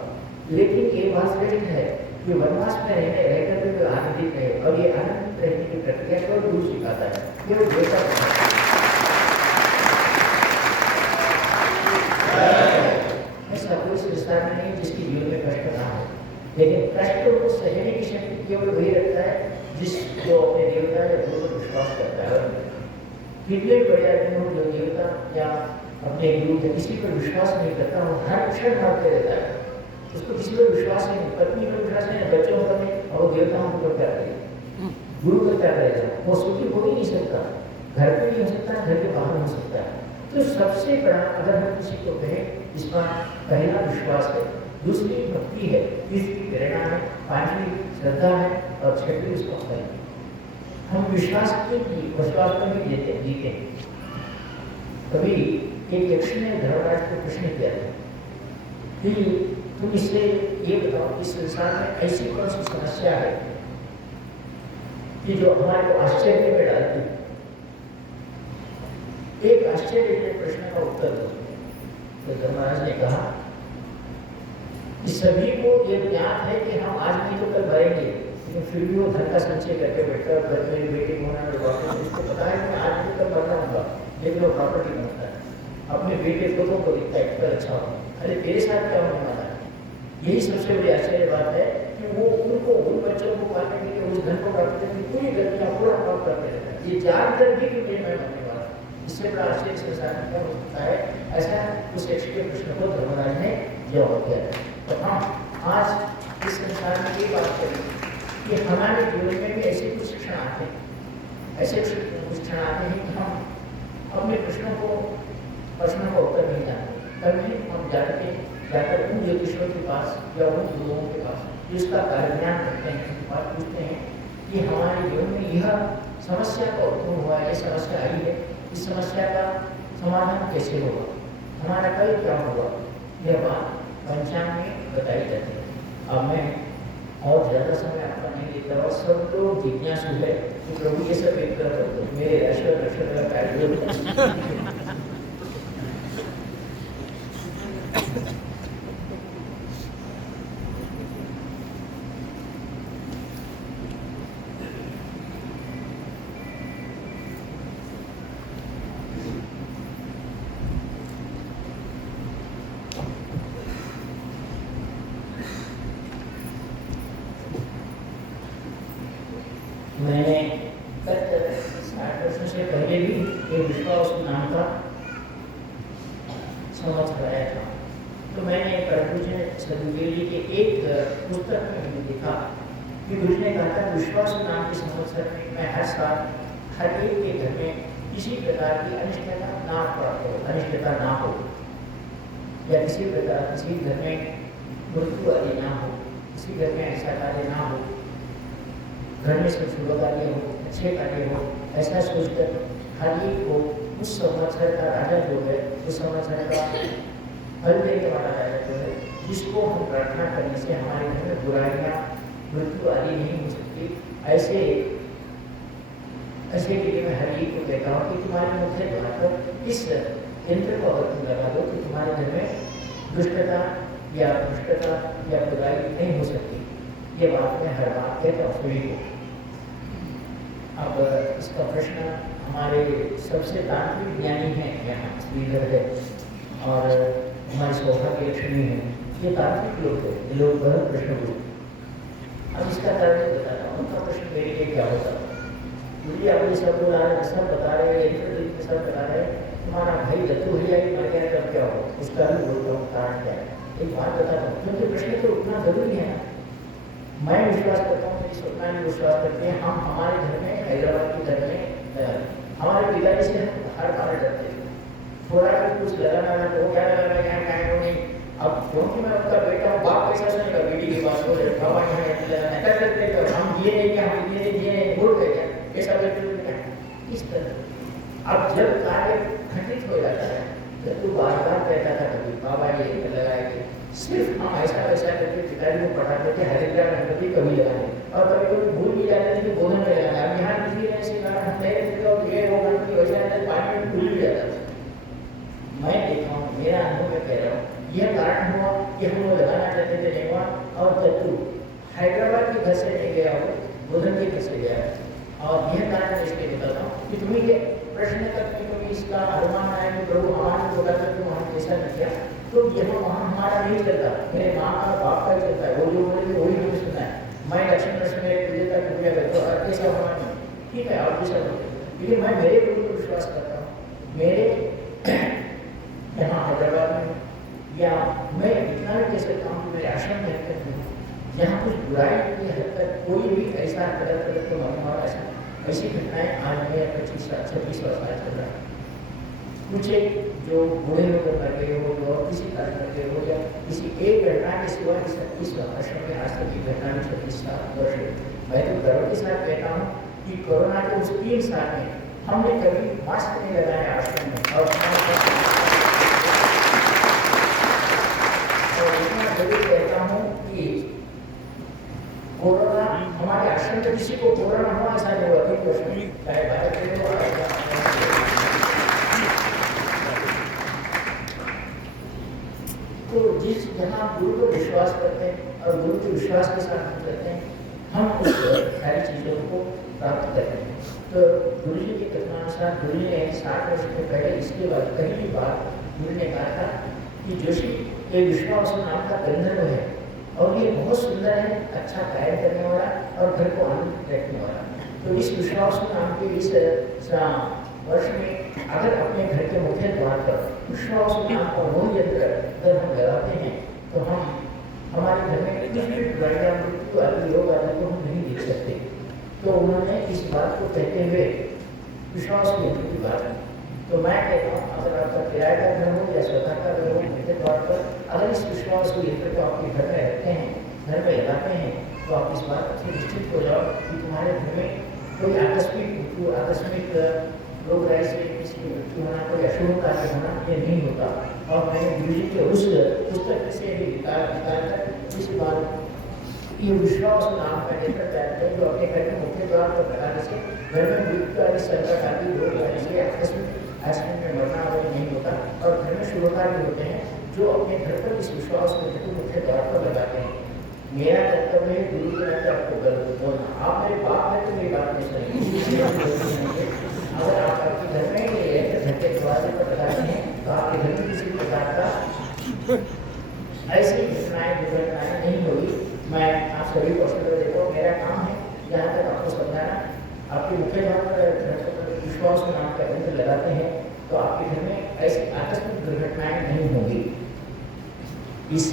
लेकिन ये बात श्रेष्ठ है कि वनवास में रहकर भी आनंदित रहे, और ये आनंदित रहने की प्रक्रिया को गुरु सिखाता है, केवल देवता। ऐसा कोई संस्थान नहीं जिसकी जीवन में कष्ट ना हो, लेकिन कष्ट को सहने की शक्ति केवल वही रखता है जिसको अपने देवता या गुरु पर विश्वास करता है। कितने बड़े आदमी हो जो देवता या अपने गुरु या किसी पर विश्वास नहीं करता, वो हर क्षण भागते रहता है, उसको किसी पर विश्वास नहीं, पत्नी पर विश्वास नहीं, बच्चों पर नहीं, और वो देवताओं को क्या करेगा, गुरु को क्या करेगा, वो सुखी हो ही नहीं सकता, घर पे नहीं हो सकता, घर के बाहर हो सकता है। तो सबसे बड़ा अगर हम किसी को कहें, इसका पहला विश्वास है, दूसरी भक्ति है, तीसरी प्रेरणा है, पांचवी श्रद्धा है, और छठी उसको है। हम विश्वास की विश्वास पर भी जीते हैं। कभी एक यक्ष ने धर्मराज को प्रश्न किया था कि तुम इससे ये बताओ कि संसार में ऐसी कौन सी समस्या है कि जो हमारे को आश्चर्य में डालती है। एक आश्चर्य के प्रश्न का उत्तर दो। तो धर्मराज ने कहा कि सभी को ये ज्ञात है कि हम आज नहीं तो कल मरेंगे, लेकिन फिर भी वो धन का संचय करके बैठता है, घर में बेटे को होना है, उसको पता है कि आज नहीं कल मरना होगा, लेकिन वो प्रॉपर्टी बनता है, अपने बेटे को दिखता है कल अच्छा हो। अरे तेरे साथ क्या होने वाला है? यही सबसे बड़ी आश्चर्य बात है कि वो उनको उन बच्चों को पालने के लिए उस धन को प्राप्त करने की पूरी गतियाँ पूरा प्राप्त करते रहता है। ये जानकर भी कि मैं मरने वाला, इससे बड़ा आश्चर्य संसार में क्या हो सकता है? ऐसा उस यक्ष के प्रश्न को धर्मराज ने जवाब दिया है। तो हम आज इस संसार में ये बात करें कि हमारे जीवन में भी ऐसे कुछ क्षण आते हैं, ऐसे कुछ क्षण आते हैं कि हम अपने प्रश्नों का उत्तर नहीं जानते, तभी हम जाकर उन ज्योतिषों के पास या उन गुरुओं के पास जिसका कार्य ज्ञान करते हैं, उनके पास पूछते हैं कि हमारे जीवन में यह समस्या का उत्पन्न हुआ है, ये समस्या आई है, इस समस्या का समाधान कैसे होगा, हमारा कल क्या होगा, यह बात पंचांग में बताई जाती है। अब मैं और ज़्यादा समय आपका नहीं लेता और सब लोग जिज्ञासु है कि प्रभु ये सब एक तरह कर दो, मेरे अश्वत नक्षत्र का कार्य। मैंने 60 वर्षों से पहले भी एक विश्वास नाम का समाज कराया था। तो मैंने प्रभुजी सदुबेली के एक पुस्तक में मैंने देखा कि गुरु ने कहा था विश्वास नाम के संवत्सर में हर साल हर एक के घर में किसी प्रकार की अनिष्टता ना हो, अनिष्टता ना हो, या किसी प्रकार किसी घर में मृत्यु आदि ना हो, किसी घर में ऐसा कार्य ना हो, घर में सब शुभ कार्य हो, अच्छे कार्य हो, ऐसा सोचकर हर एक को उस संवत्सर का राजा जो है, उस संवत्सर का फल देने वाला राजा जो है, जिसको हम प्रार्थना करने से हमारे घर में बुराइयाँ मृत्यु आदि नहीं हो सकती, ऐसे के लिए मैं हर एक को कहता हूँ कि तुम्हारे मुख्य द्वार पर इस यंत्र को अगर तुम लगा दो तो तुम्हारे घर में दुष्टता या भ्रष्टता या बुराई नहीं हो सकती। ये बात मैं हर बात कहता हूँ सभी को। अब इसका प्रश्न हमारे सबसे तांत्रिक ज्ञानी हैं यहाँ श्रीधर है और हमारे सौभाग्य लक्ष्मी है, ये तांत्रिक लोग हैं, ये लोग बहुत प्रश्न पूछते। अब इसका कारण बताता हूँ, उनका प्रश्न मेरे लिए क्या होता है। मुझे आप ये सब बोला रहे, सब बता रहे हैं, सब बता रहे हैं, तुम्हारा भाई दत्तू भैया ही मर गया तब क्या हो, उसका भी बोलता हूँ कारण क्या है। एक बात बताता हूँ, क्योंकि प्रश्न तो उतना जरूरी है ना। मैं विश्वास करता हूँ, मेरी स्वप्ना भी विश्वास करते हैं, हम हमारे घर में हैदराबाद के घर में हमारे पिताजी से हम हर बार डरते थे, थोड़ा भी कुछ लगाना ना तो क्या लगाना यहाँ नहीं। अब क्योंकि मैं उनका बेटा हूँ, बाप कैसा सुनेगा, बेटी के पास बोले बाबा यहाँ लगाना कर सकते थे, हम ये नहीं हम ये नहीं भूल गए ऐसा करते इस तरह। अब जब कार्य घटित हो जाता है तो तू बार बार कहता था कभी बाबा ये लगाएंगे, सिर्फ हम ऐसा वैसा करके पिताजी को पढ़ा देते हरिद्रा गणपति कभी लगाने और कभी कभी भूल भी जाते थे कि बोधन में लगाना। अब यहाँ किसी ने ऐसे कारण हम नहीं रखते और ये वो गणपति वैसा पानी में भूल भी जाता था। मैं देखा हूँ, मेरा अनुभव में कह रहा हूँ, यह कारण हुआ कि हम वो लगाना चाहते थे नहीं हुआ, और तत्व हैदराबाद के घर से नहीं गया वो बोधन के घर से गया। और यह कारण मैं इसलिए बताता हूँ कि तुम्हें ये प्रश्न तक कि कभी इसका अनुमान आया कि प्रभु हमारे को बताते तो वहाँ ऐसा नहीं किया, तो यह वहाँ हमारा नहीं चलता, मेरे माँ का बाप का चलता है, वो जो बोले थे वही हमें सुनना है। मैं लक्ष्मण दर्शन में पूजे का पूजा करता हूँ, ऐसा होना नहीं, ठीक है आप भी सब होते, लेकिन मैं मेरे गुरु को विश्वास करता हूँ। मेरे यहाँ हैदराबाद में या मैं इतना भी कह सकता हूँ कि मेरे आश्रम में रहते हैं, यहाँ कुछ बुराई की हद तक कोई भी ऐसा गलत गलत को मरने वाला ऐसी घटनाएं आज मेरे 26 वर्ष चल रहा है। कुछ एक जो बूढ़े लोग मर गए हो और किसी कारण मर गए हो या किसी एक घटना के सिवा 26 वर्षों में आज तक की घटना में 26 वर्ष है। मैं तो गर्व के साथ कहता हूँ कि कोरोना के उस 3 साल में हमने कभी मास्क नहीं लगाया आश्रम में, और इतना जरूर कहता हूँ कि कोरोना हमारे आश्रम में किसी को कोरोना हुआ ऐसा नहीं हुआ, 3 वर्ष में, चाहे भारत के लोग तो जिस जहाँ गुरु को विश्वास करते हैं और गुरु के विश्वास के साथ हम करते हैं, हम उस सारी चीज़ों को प्राप्त करते हैं। तो गुरु जी के कथनानुसार गुरु जी ने 60 वर्ष के पहले इसके बाद पहली बार गुरु ने कहा था कि जोशी ये विश्वास नाम का गंधर्व है और ये बहुत सुंदर है, अच्छा गायन करने वाला और घर को आनंद रखने वाला। तो इस विश्वास नाम के इस वर्ष में अगर अपने घर के मुख्य द्वार पर विश्वास नाम का मूल यंत्र अगर हम लगाते हैं तो हम हमारे घर में कुछ भी बुराइयां मृत्यु आदि योग आदि को हम नहीं देख सकते। तो उन्होंने इस बात को कहते हुए विश्वास यंत्र की बात की। तो मैं कहता हूँ अगर आपका किराए का घर हो या स्वतः का घर हो, मुख्य द्वार पर अगर इस विश्वास यंत्र को आपके घर में रखते हैं, घर में लगाते हैं, तो आप इस बात से निश्चित हो जाओ कि तुम्हारे घर में कोई आकस्मिक रोग राय से किसी की मृत्यु होना, कोई अशुभ कार्य होना ये नहीं होता। और मैंने गुरु जी के उस पुस्तक से भी निकाल कर इस बात ये विश्वास नाम का नेत्र बैठते हैं जो अपने घर के मुख्य द्वार पर लगाने से घर में मृत्यु आदि संकट आदि रोग आने से आकस्मिक एक्सीडेंट में मरना आदि नहीं होता और घर में शुभ कार्य होते हैं जो अपने घर पर इस विश्वास को मुख्य द्वार पर लगाते हैं। मेरा कर्तव्य है गुरु के नाते आपको गलत बोलना। आप मेरे बाप है तो मेरी बात नहीं सुनेंगे। अगर आप आपके घर में ही घर के दरवाजे पर लगाते हैं तो आपके घर में किसी प्रकार का ऐसी घटनाएं दुर्घटनाएं नहीं होगी। मैं आप सभी को अवसर देता हूँ। मेरा काम है यहाँ तक आपको समझाना। आपके मुख्य द्वार पर विश्वास नाम का यंत्र लगाते हैं तो आपके घर में ऐसी आकस्मिक दुर्घटनाएं नहीं होगी। इस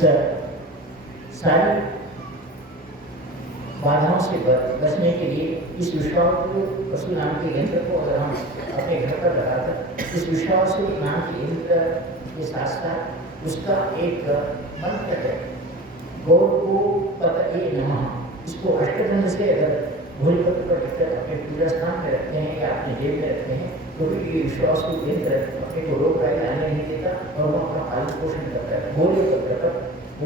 सारी बाधाओं से बचने के लिए इस विश्वास वस्तु नाम के यंत्र को अगर हम अपने घर पर लगाकर इस विश्वास नाम के यंत्र के साथ साथ उसका एक मंत्र है गौर को पतये नमः। इसको अष्टदंड से अगर भोजपत्र पर रखकर अपने पूजा स्थान में रखते हैं या अपने जेब में रखते हैं तो भी ये विश्वास को यंत्र अपने को रोग राय आने नहीं देता और वह अपना पालन पोषण करता है। बोले पत्र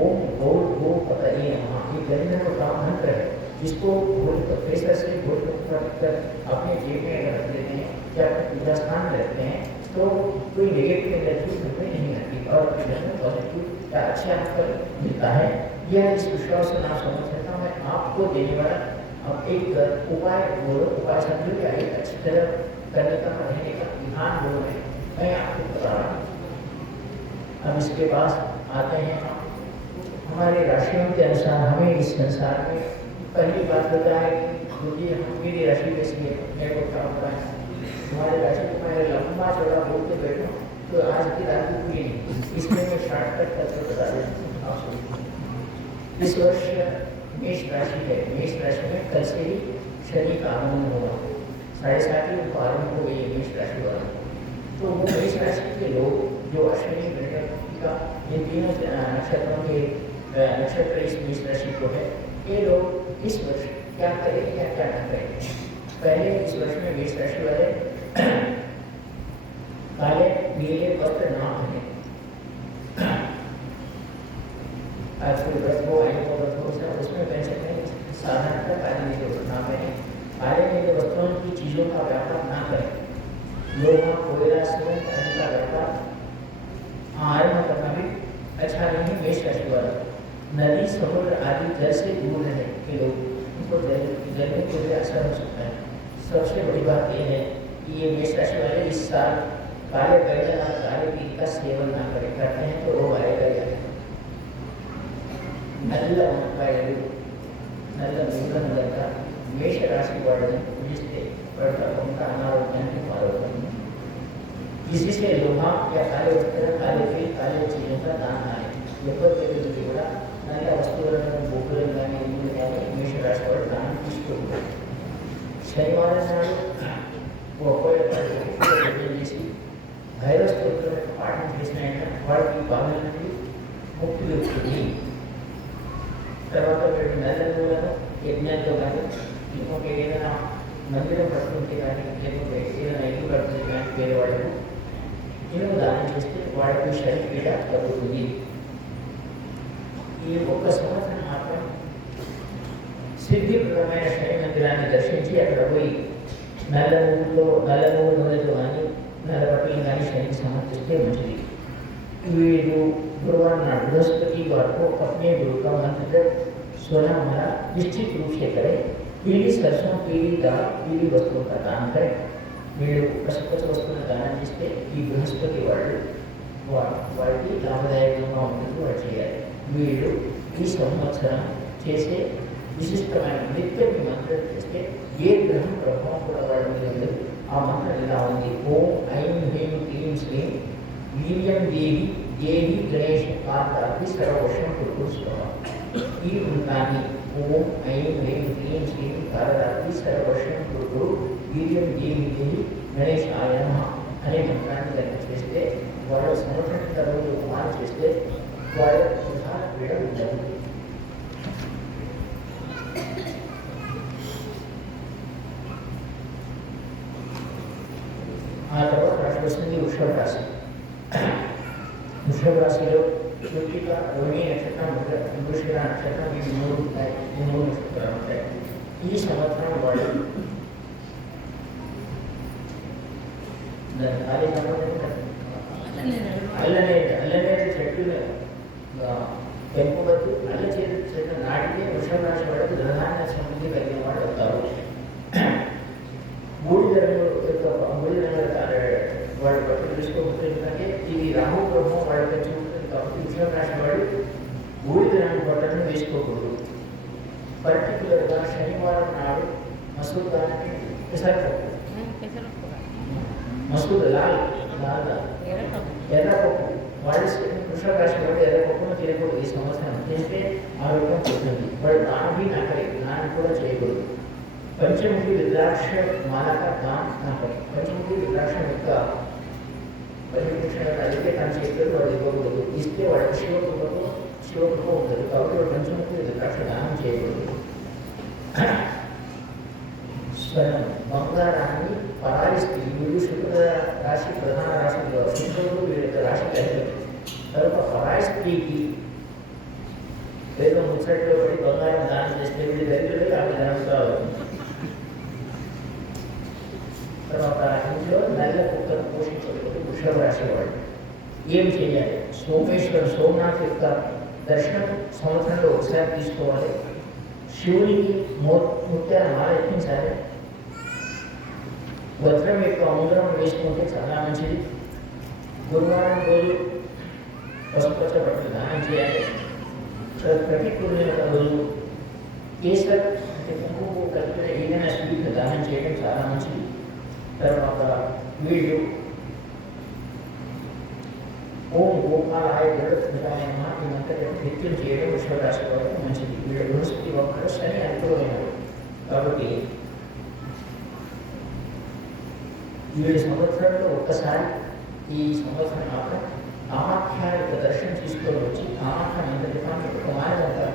ओम गौर को पतये नमः ये गंधर्व का मंत्र है जिसको प्रेशर से भोजपत्र रखकर अपने जेब में अगर रख देते हैं या अपने पूजा स्थान में रखते हैं तो कोई नेगेटिव एनर्जी घर में नहीं आती और घर में पॉजिटिव या अच्छे अंतर मिलता है। यह इस विश्वास से नाम समझ सकता हूँ। मैं आपको देने वाला अब एक उपाय समझो या एक अच्छी तरह करने का रहने का विधान बोल रहे मैं आपको बता रहा हूँ। अब इसके पास आते हैं हमारे राशियों के अनुसार हमें इस संसार में पहली बात होता है कि हम मेरी राशि कैसी है मेरे को क्या होता है हमारे राशि को मैं लंबा चौड़ा बोलते बैठूँ तो आज की रात को पूरी नहीं। इसमें मैं शॉर्टकट करके बता देता हूँ। इस वर्ष मेष राशि है। मेष राशि में कल से ही शनि का आगमन होगा। 7:30 उनको आरंभ हो गई मेष राशि वाला। तो वो मेष राशि के लोग जो अश्विनी का इन तीनों नक्षत्रों के नक्षत्र इस मेष राशि को है ये लोग इस वर्ष क्या करें या क्या न करें। पहले इस वर्ष में मेष राशि वाले काले नीले वस्त्र ना पहने। आज कोई व्रत हो आयु का व्रत हो उसमें पहन सकते हैं। साधारणतः काले नीले वस्त्र ना पहने। काले नीले वस्त्रों की चीज़ों का व्यापार ना करें। लोहा कोयला सीमेंट आदि का व्यापार आरंभ करना भी अच्छा नहीं। मेष राशि वाला नदी समुद्र आदि जल से दूर रहे के लोग उनको जलने के लिए असर हो सकता है। सबसे बड़ी बात यह है कि ये मेष राशि वाले इस साल काले बैगन और काले बीज का सेवन ना करें। करते हैं तो रोग आएगा या नल्ला का मेष राशि वर्णन जिससे पड़ता उनका अनारोग्य किसी से लोहा या काले वस्त्र काले तेल काले चीजों का दान आए बड़ा नया वस्तुಗಳನ್ನು ಗೋಪುರಗಳನ್ನು ಇರುವುದಕ್ಕೆ ಮೇಷ ರಾಶಿಯವರು ದಾನ ಇಷ್ಟಪಡುತ್ತಾರೆ। शनिवार वो जैसी भैरव स्तोत्र में पाठ में वाड़ की भावना की मुख्य व्यक्ति తర్వాత నెలలను యజ్ఞాల్లో కానీ ఇంకొక ఏదైనా మందిరం కట్టుకుంటే కానీ లేకపోతే ఏదైనా ఇల్లు కట్టుకుంటే కానీ వేరే వాళ్ళకు ఇల్లు దానం చేస్తే వాళ్ళకి శరీర పీడ తగ్గుతుంది। ఈ ఒక్క సంవత్సరం మాత్రం సిద్ధిప్రదమైన శని మందిరాన్ని దర్శించి అక్కడ పోయి నల్ల నూనెతో కానీ నల్ల బట్టలు కానీ శనికి సమర్పిస్తే మంచిది। वीरू गुरुवार बृहस्पतिवार को अपने गुरु का मंत्र सोना हमारा निश्चित रूप से करें। पीली सरसों पीली दाल पीली वस्तुओं का दान करें। वीरू पशुपत वस्तु का दान जिससे कि बृहस्पति वाड़ी लाभदायक है। वीरू ఈ సంవత్సరం చేసే విశిష్టమైన నిత్య మంత్రం చేస్తే ఏ గ్రహం ప్రభావం కూడా వాళ్ళ మీద ఉండదు। ఆ మంత్రం ఇలా ఉంది ఓం ఐం హ్రీం క్లీం శ్రీం वीर्यं देवी देवी गणेश पादाति सर्ववशं कुरु स्वाहा। ఈ మంత్రాన్ని ఓం ఐం హ్రీం క్లీం శ్రీం పాదాతి सर्ववशं कुरु వీర్యం దేవి దేవి గణేశాయ నమః అనే మంత్రాన్ని కనుక చేస్తే వాళ్ళ సంవత్సరం రోజు ఉపమానం చేస్తే వాళ్ళ ప్రధాన పీడ ఉండదు। ఆ తర్వాత రాశి వస్తుంది వృషభ రాశి। వృషభ రాశిలో కృతిక, రోహిణి నక్షత్రం, మృగశిర నక్షత్రం, ఈ మూడు ఉంటాయి. ఈ మూడు నక్షత్రాలు ఉంటాయి. ఈ సంవత్సరం వాళ్ళు దాని ఖాళీ అల్లనేరు చెట్లు పెంపవద్దు. అల్ల చెట్టు నాటితే వృషభ రాశి వాళ్ళకు ప్రధాన సమృద్ధి కలిగిన వాళ్ళు అవుతారు. బూడిద రంగు వాళ్ళు బట్టలు తీసుకోవచ్చు. ఎందుకంటే ఇది రాహు ప్రభావం వాళ్ళకి వచ్చి ఉంటుంది కాబట్టి వృషభ రాశి వాళ్ళు బూడిద రంగు బట్టలను వేసుకోకూడదు. పర్టికులర్గా శనివారం నాడు మసూర్ దానికి పెసరపప్పు, మసూర్ ఎర్రపప్పు వాళ్ళు వృషభ రాశి వాళ్ళు ఎర్రపప్పును తినకూడదు. ఈ సంవత్సరం చేస్తే ఆరోగ్యం పోతుంది. వాళ్ళు దాని నాకలేదు, దాన్ని కూడా చేయకూడదు. పంచముఖి రుద్రాక్ష మాలక దాన్ నాకలి. పంచముఖి రుద్రాక్ష యొక్క పంచముఖ అడిగితే తన చేతులు వాళ్ళు ఇవ్వకూడదు. ఇస్తే వాళ్ళకి శివకృప ఉంటుంది. కాబట్టి వాళ్ళు పంచముఖి రుద్రాక్ష దానం చేయకూడదు. స్వర్ణం బంగారాన్ని పరాయిస్తే వీళ్ళు శుక్ర రాశి ప్రధాన రాశిలో శుక్రుడు వీళ్ళ యొక్క రాశి కలిగి తర్వాత పరాయి స్త్రీకి ఏదో ముచ్చట్లో పడి బంగారం దానం చేస్తే వీళ్ళు దరిద్రులు ఆమె ధనంతో అవుతుంది. తర్వాత ఇంట్లో నల్ల కుక్కను పోషించకపోతే వృషభ రాశి వాళ్ళు ఏం చేయాలి? సోమనాథ్ యొక్క దర్శనం సంవత్సరంలో ఒకసారి తీసుకోవాలి. శివునికి ముత్యాల మాల ఎక్కించాలి. వజ్రం యొక్క ఉంగరం వేసుకుంటే చాలా మంచిది. గురువారం రోజు పసుపచ్చ బట్టలు దానం చేయాలి. ప్రతికూలమైన రోజు కేసర్ అంటే కుంకుమ కలిపిన ఏదైనా స్వీట్ దానం చేయడం చాలా మంచిది. తర్వాత వీళ్ళు ఓం గోపాలాయ గరుడాయ నమః ఈ మంత్రం నిత్యం చేయడం వృషభ రాశి వాళ్ళకి మంచిది. వీళ్ళు బృహస్పతి ఒక్కరు శని అనుకూలమైనది కాబట్టి వీళ్ళ సంవత్సరంలో ఒక్కసారి ఈ సంవత్సరం మాత్రం కామాఖ్య యొక్క దర్శనం తీసుకొని వచ్చి కామాఖ్య మంత్రిపాన్ని ఒక మానవంతా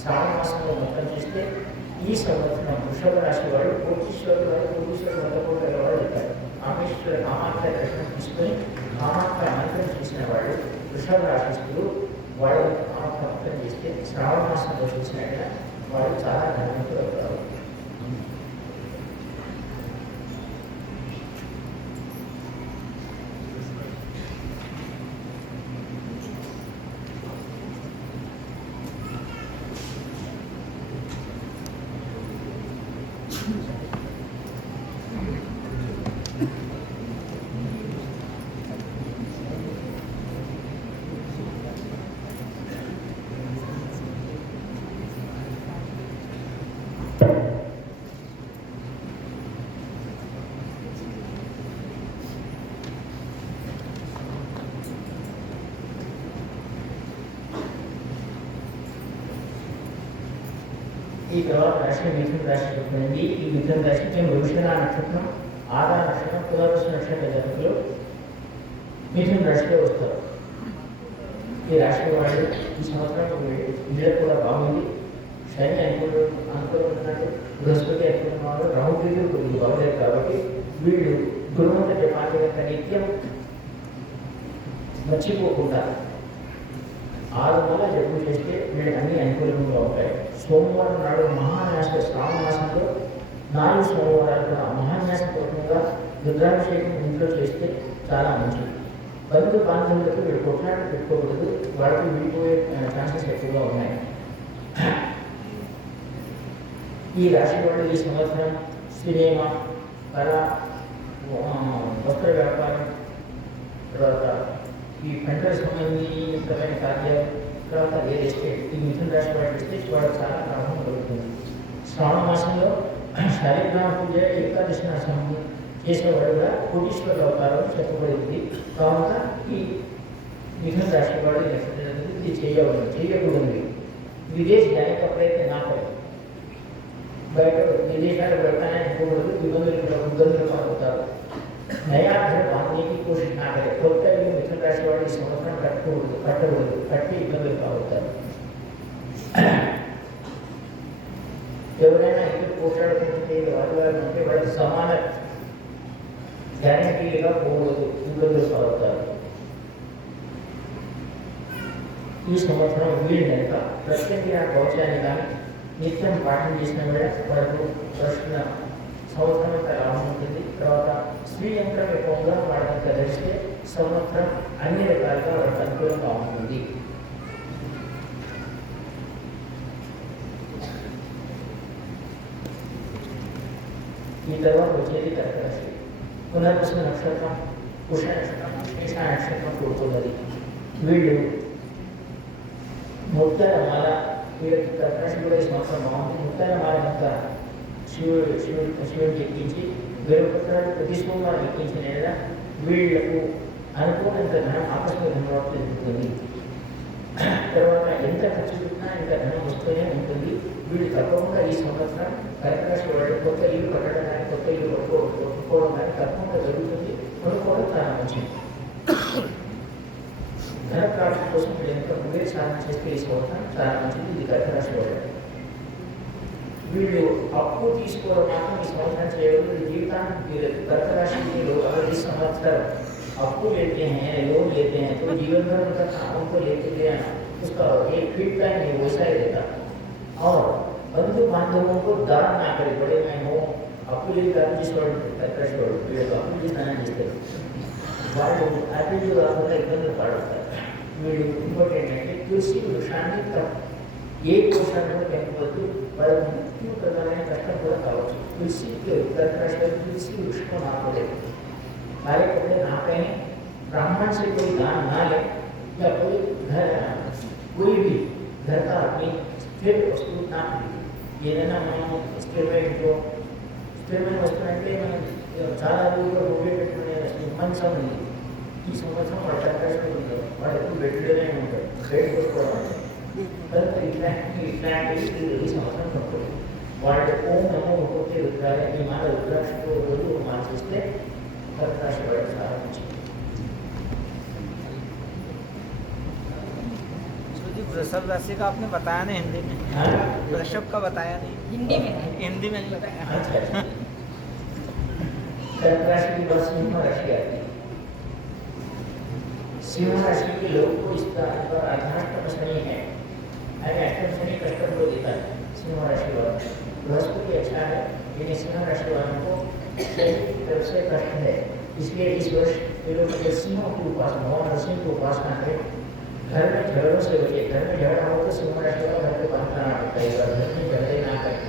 శ్రావణ మాసంలో మొత్తం చేస్తే ఈ సంవత్సరం వృషభ రాశి వాళ్ళు కోటీశ్వరుడు వందకోట్ల వాళ్ళు ఉంటారు. కామేశ్వర కామాఖ్య దర్శనం తీసుకొని కామాఖ్య మంత్రం చేసిన వాళ్ళు వృషభ రాశిస్తులు వాళ్ళు కామాఖ్య మంత్రం చేస్తే శ్రావణ మాసంలో చేసినట్టుగా వాళ్ళు చాలా ధనవంతులు అవుతారు. ఈ తర్వాత రాశి మిథున రాశి చెప్తుంది. ఈ మిథున రాశికి మృగశిర నక్షత్రం, ఆదా నక్షత్రం, పునర్వసు నక్షత్ర జాతకులు మిథున రాశిలో వస్తారు. ఈ రాశి వాళ్ళు ఈ సంవత్సరం వీళ్ళకు కూడా బాగుంది. శని అనుకూలమన్నాడు, బృహస్పతి అనుకూలమన్నాడు, రాహుకేతులు కొద్దిగా బాగలేదు. కాబట్టి వీళ్ళు గురుమంత్ర జపాన్ని యొక్క నిత్యం మర్చిపోకుండా 6 నెలల జపం చేస్తే వీళ్ళకి అన్ని అనుకూలంగా ఉంటాయి. సోమవారం నాడు మహాన్యాస శ్రావణ మాసంలో 4 సోమవారాలు కూడా మహాన్యాసపూర్వకంగా రుద్రాభిషేకం ఇంట్లో చేస్తే చాలా మంచిది. బంధు బాంధవులకు వీళ్ళు కొట్లాటలు పెట్టుకోకూడదు. వాళ్ళకి విడిపోయే ఛాన్సెస్ ఎక్కువగా ఉన్నాయి. ఈ రాశి వాళ్ళు ఈ సంవత్సరం సినిమా, కళ, వస్త్ర వ్యాపారం, తర్వాత ఈ పంటలకు సంబంధించిన కార్యాలు, తర్వాత రియల్ ఎస్టేట్, ఈ మిథున రాశి వాళ్ళ ఎస్టేట్ వాళ్ళకి చాలా లాభం కలుగుతుంది. శ్రావణ మాసంలో శాలిగ్రామ పూజ, ఏకాదశి నాశనం చేసేవాడు కూడా కోటీశ్వరులు అవుతారని చెప్పబడింది. కావున ఈ మిథున రాశి వాడు ఇది చేయకూడదు. విదేశీ జాయిన్ అప్పుడైతే నాకు బయట విదేశాలు వెళ్తానే అనుకోకూడదు. ఇబ్బందులు పాల్గొతారు. नया घर बांधने की कोशिश ना करें. కొత్త ఇల్లు మిథున రాశి వాళ్ళు ఈ సంవత్సరం కట్టకూడదు. కట్టి ఇబ్బందులు కావుతారు. ఎవరైనా ఇల్లు పోట్లాడుకుంటే వారి ఉంటే వాళ్ళకి సమాన గ్యారంటీగా పోకూడదు, ఇబ్బందులు కావుతారు. ఈ సంవత్సరం వీళ్ళు నెల ప్రత్యేక గౌచాన్ని కానీ నిత్యం పాఠం చేసిన వరకు ప్రశ్న సంవత్సరం యొక్క లాభం ఉంటుంది. తర్వాత స్త్రీ యంత్రం ఎక్కువగా వాడడం కలిస్తే సంవత్సరం అన్ని రకాలుగా వారికి అనుకూలంగా ఉంటుంది. ఈ తర్వాత వచ్చేది కర్క రాశి. పునర్వసు నక్షత్రం, పుష్య నక్షత్రం, శ్లేష నక్షత్రం కూడుకున్నది. వీళ్ళు ముత్తర మాల, వీళ్ళకి కర్క రాశి కూడా ఈ సంవత్సరం బాగుంటుంది. ముత్తర మాల యొక్క శివుడికి ఎక్కించి వేరొకసారి ప్రతి సోమవారం ఎక్కించిన వీళ్లకు అనుకూలంగా ధనం ఆకస్మిక ధనప్రాప్తి జరుగుతుంది. తర్వాత ఎంత ఖర్చు పెట్టినా ఇంకా ధనం వస్తూనే ఉంటుంది. వీళ్ళు తప్పకుండా ఈ సంవత్సరం కర్క రాశి వాళ్ళు కొత్త ఇల్లు కట్టడం కానీ కొత్త ఇల్లు కొనుక్కోవడం కానీ తప్పకుండా జరుగుతుంది. కొనుక్కోవడం ప్రారంభించింది. ధన ప్రాప్తి కోసం వీళ్ళు ఎంత ముందే సాధన చేస్తే ఈ సంవత్సరం ప్రారంభించింది. ఇది కర్క రాశి వాళ్ళు. వీళ్ళు అప్పు తీసుకోవడం మాత్రం ఈ సంవత్సరం చేయడం जीवितांत कर्क राशि के लोग अगर इस संवत्सर आपको लेते हैं, लोन लेते हैं, तो जीवन भर उनका काम को लेते गया उसका एक फिट टाइम नहीं वैसा ही रहता। और बंधु बांधवों को दान ना करे, बड़े मैं हो आपको ले इंपॉर्टेंट है कृषि वृक्षाన్ని ఏ పోషణను పెంపొద్దు వారి మృత్యు ప్రధానమైన కష్టం కూడా కావచ్చు। तुलसी के तुलसी वृक्ष को ना तोड़े, सारे कपड़े ना पहने, ब्राह्मण से कोई दान ना ले, या कोई घर कोई भी घर का अपनी स्थिर वस्तु ना खरीदे। ఏదైనా మనం స్థిరమైన వస్తువు అంటే మనం చాలా రోజులు ఉపయోగ పెట్టుకునే మంచం ఉంది। ఈ సంవత్సరం వాడు కష్టం ఉంటారు, వాడు ఎప్పుడు బెడ్లోనే ఉంటారు, బెడ్ కొట్టుకోవడం ఇట్లాంటివి ఈ సంవత్సరం తక్కువ। వాళ్ళు ఓం నమో ఒక్కొక్క రుద్రాలయ ఈ మాట రుద్రాక్షతో రోజు మార్చిస్తే कर्क राशि वाले प्रारंभ। वृषभ राशि का आपने बताया नहीं हिंदी में, वृषभ का बताया नहीं हिंदी में नहीं बताया। कर्क राशि की बात सिंह राशि आती है। सिंह राशि के लोग को इस पर आध्यात्म शनि है, अष्टम शनि कष्ट को देता है। सिंह राशि वाला बृहस्पति अच्छा है, लेकिन सिंह राशि वालों को शनि की तरफ से कष्ट है। इसलिए इस वर्ष ये लोग सिंहों की उपासना, भगवान नरसिंह की उपासना करें। घर में झगड़ों से बचे, घर में झगड़ा हो तो सिंह राशि वाला घर के बाहर ना पड़ेगा, घर में झगड़े ना करें।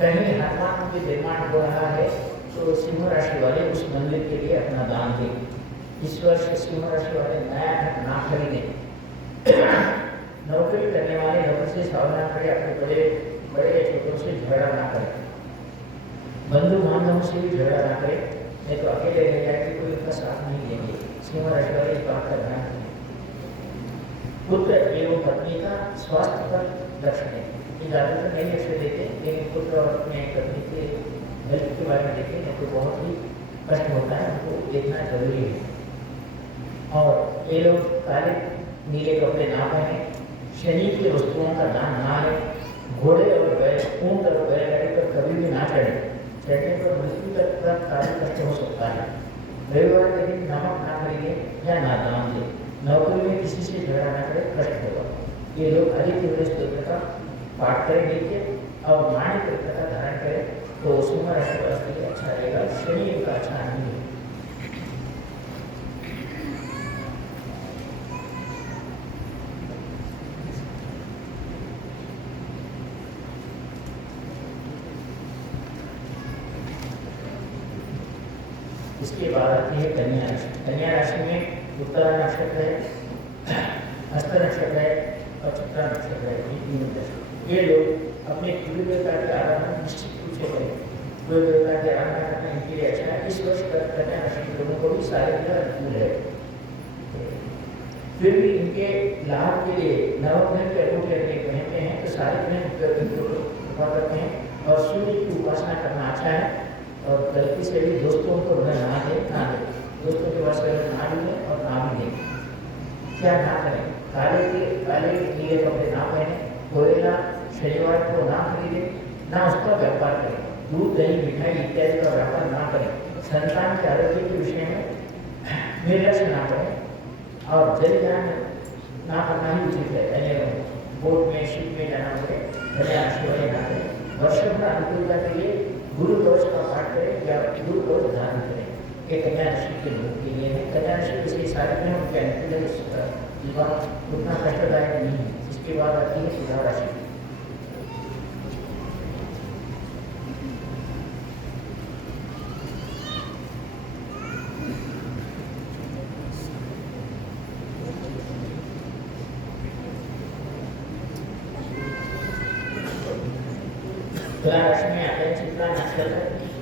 कहीं हनुमान के निर्माण हो रहा है तो सिंह राशि वाले उस मंदिर के लिए अपना दान दें। इस वर्ष सिंह राशि वाले नया घर ना खरीदें। नौकरी करने वाले नौकरी से सावधान करें, अपने बड़े बड़े छोटों से झगड़ा ना करें, बंधु बांधवों से भी झगड़ा ना करें, नहीं तो अकेले रह जाए कोई उनका साथ नहीं देंगे। सिंह राशि वाले इस बात का ध्यान रखें। पुत्र एवं पत्नी का स्वास्थ्य पर लक्ष्य दें। ये ज़्यादातर नहीं लक्ष्य देते, लेकिन पुत्र और अपने पत्नी के हेल्थ के बारे में देखें नहीं तो बहुत ही कष्ट होता है, उनको देखना जरूरी है। और ये लोग काले नीले कपड़े ना पहने, शनि की वस्तुओं का दान ना लें, घोड़े और बैल ऊंट और बैलगाड़ी पर कभी भी ना चढ़े, चढ़ने पर मृत्यु तक का कार्य कष्ट हो सकता है। रविवार के दिन नमक ना खरीदे या ना दान दे, नौकरी में किसी से झगड़ा ना करे, कष्ट होगा। ये लोग आदित्य हृदय स्तोत्र का पाठ करें नीचे और माणिक वृत्त का धारण करें तो सिंह राशि वालों के लिए अच्छा रहेगा। शनि का अच्छा नहीं है। इसके बाद आती है कन्या राशि। कन्या राशि में उत्तरा नक्षत्र है, हस्त नक्षत्र है और चित्रा नक्षत्र है। ये लोग अपने कुल देवता की आराधना निश्चित रूप से करें। कुल देवता की आराधना करना इनके लिए अच्छा है। इस वर्ष कन्या राशि के लोगों को भी सारे दिन अनुकूल है। फिर भी इनके लाभ के लिए नवग्रह के अनूठे पहनते हैं तो सारे ग्रह कृपा करते हैं। और सूर्य की उपासना करना अच्छा है। और गलती से भी दोस्तों को ना दे, दोस्तों के पास ना मिले और ना भी दें। क्या ना करें, काले नीले कपड़े ना पहने, कोयला शनिवार को ना खरीदे, ना उसका व्यापार करें, दूध दही मिठाई इत्यादि का व्यापार ना करें। संतान के आरोग्य के विषय में निर्लक्ष्य ना करें। और जलयान ना करना ही उचित है। यानी बोट में शिप में जाना पड़े धन्य राशि वाले ना करें। वर्ष भर अनुकूलता के लिए गुरु कवच का पाठ करें या गुरु कवच धारण करें। ये कन्या राशि के लोग के लिए है। कन्या राशि किसी सारे में उनके अनुकूल जीवन उतना कष्टदायक नहीं है। इसके बाद आती है तुला राशि। तुला राशि में आते हैं चित्रा नक्षत्र,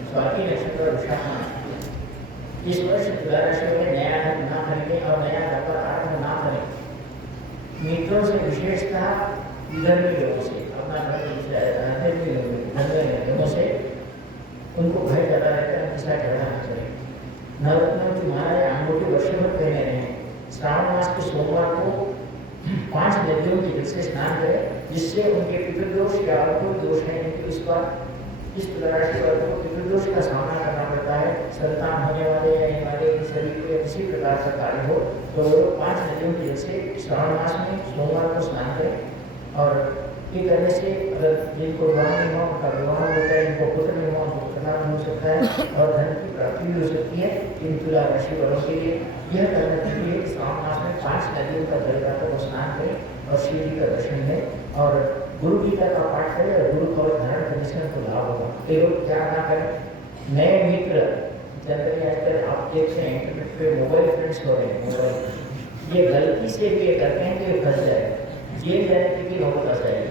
स्वाति नक्षत्र और विशाखा नक्षत्र। इस वर्ष तुला राशि वाले नया धन ना खरीदे और नया घर पर आरंभ ना करें। मित्रों से विशेषतः धर्मी लोगों से अपना घर लोगों से उनको भय ज्यादा रहता है, ऐसा झगड़ा न करें। नवरत्न की माला या अंगूठी वर्ष भर पहने रहें। श्रावण मास के सोमवार को 5 नदियों के जल से स्नान करें, जिससे उनके पितृदोष या कोई दोष है इस पर इस तुला राशि वालों को पितृदोष का सामना करना पड़ता है। संतान होने वाले या वाले शरीर को किसी प्रकार का कार्य हो तो 5 नदियों के जल से श्रावण मास में सोमवार को स्नान करें। और ये करने से अगर जिनको विवाह नहीं हुआ उनका विवाह होता है, इनको पुत्र नहीं हुआ उनको पुत्र हो सकता है और धन की प्राप्ति भी हो सकती है। इन तुला राशि वालों के लिए यह करना चाहिए कि श्रावण मास में 5 नदियों का जल का स्नान करें और शिव जी का दर्शन करें और गुरु गीता का पाठ करें और गुरु कवच धारण करने से उनको लाभ होगा। ये लोग क्या ना करें, नए मित्र जनरली आजकल आप देखते हैं इंटरनेट पे मोबाइल फ्रेंड्स हो रहे हैं। मोबाइल ये गलती से भी ये करते हैं कि ये फंस जाए, ये गारंटी की होता चाहिए।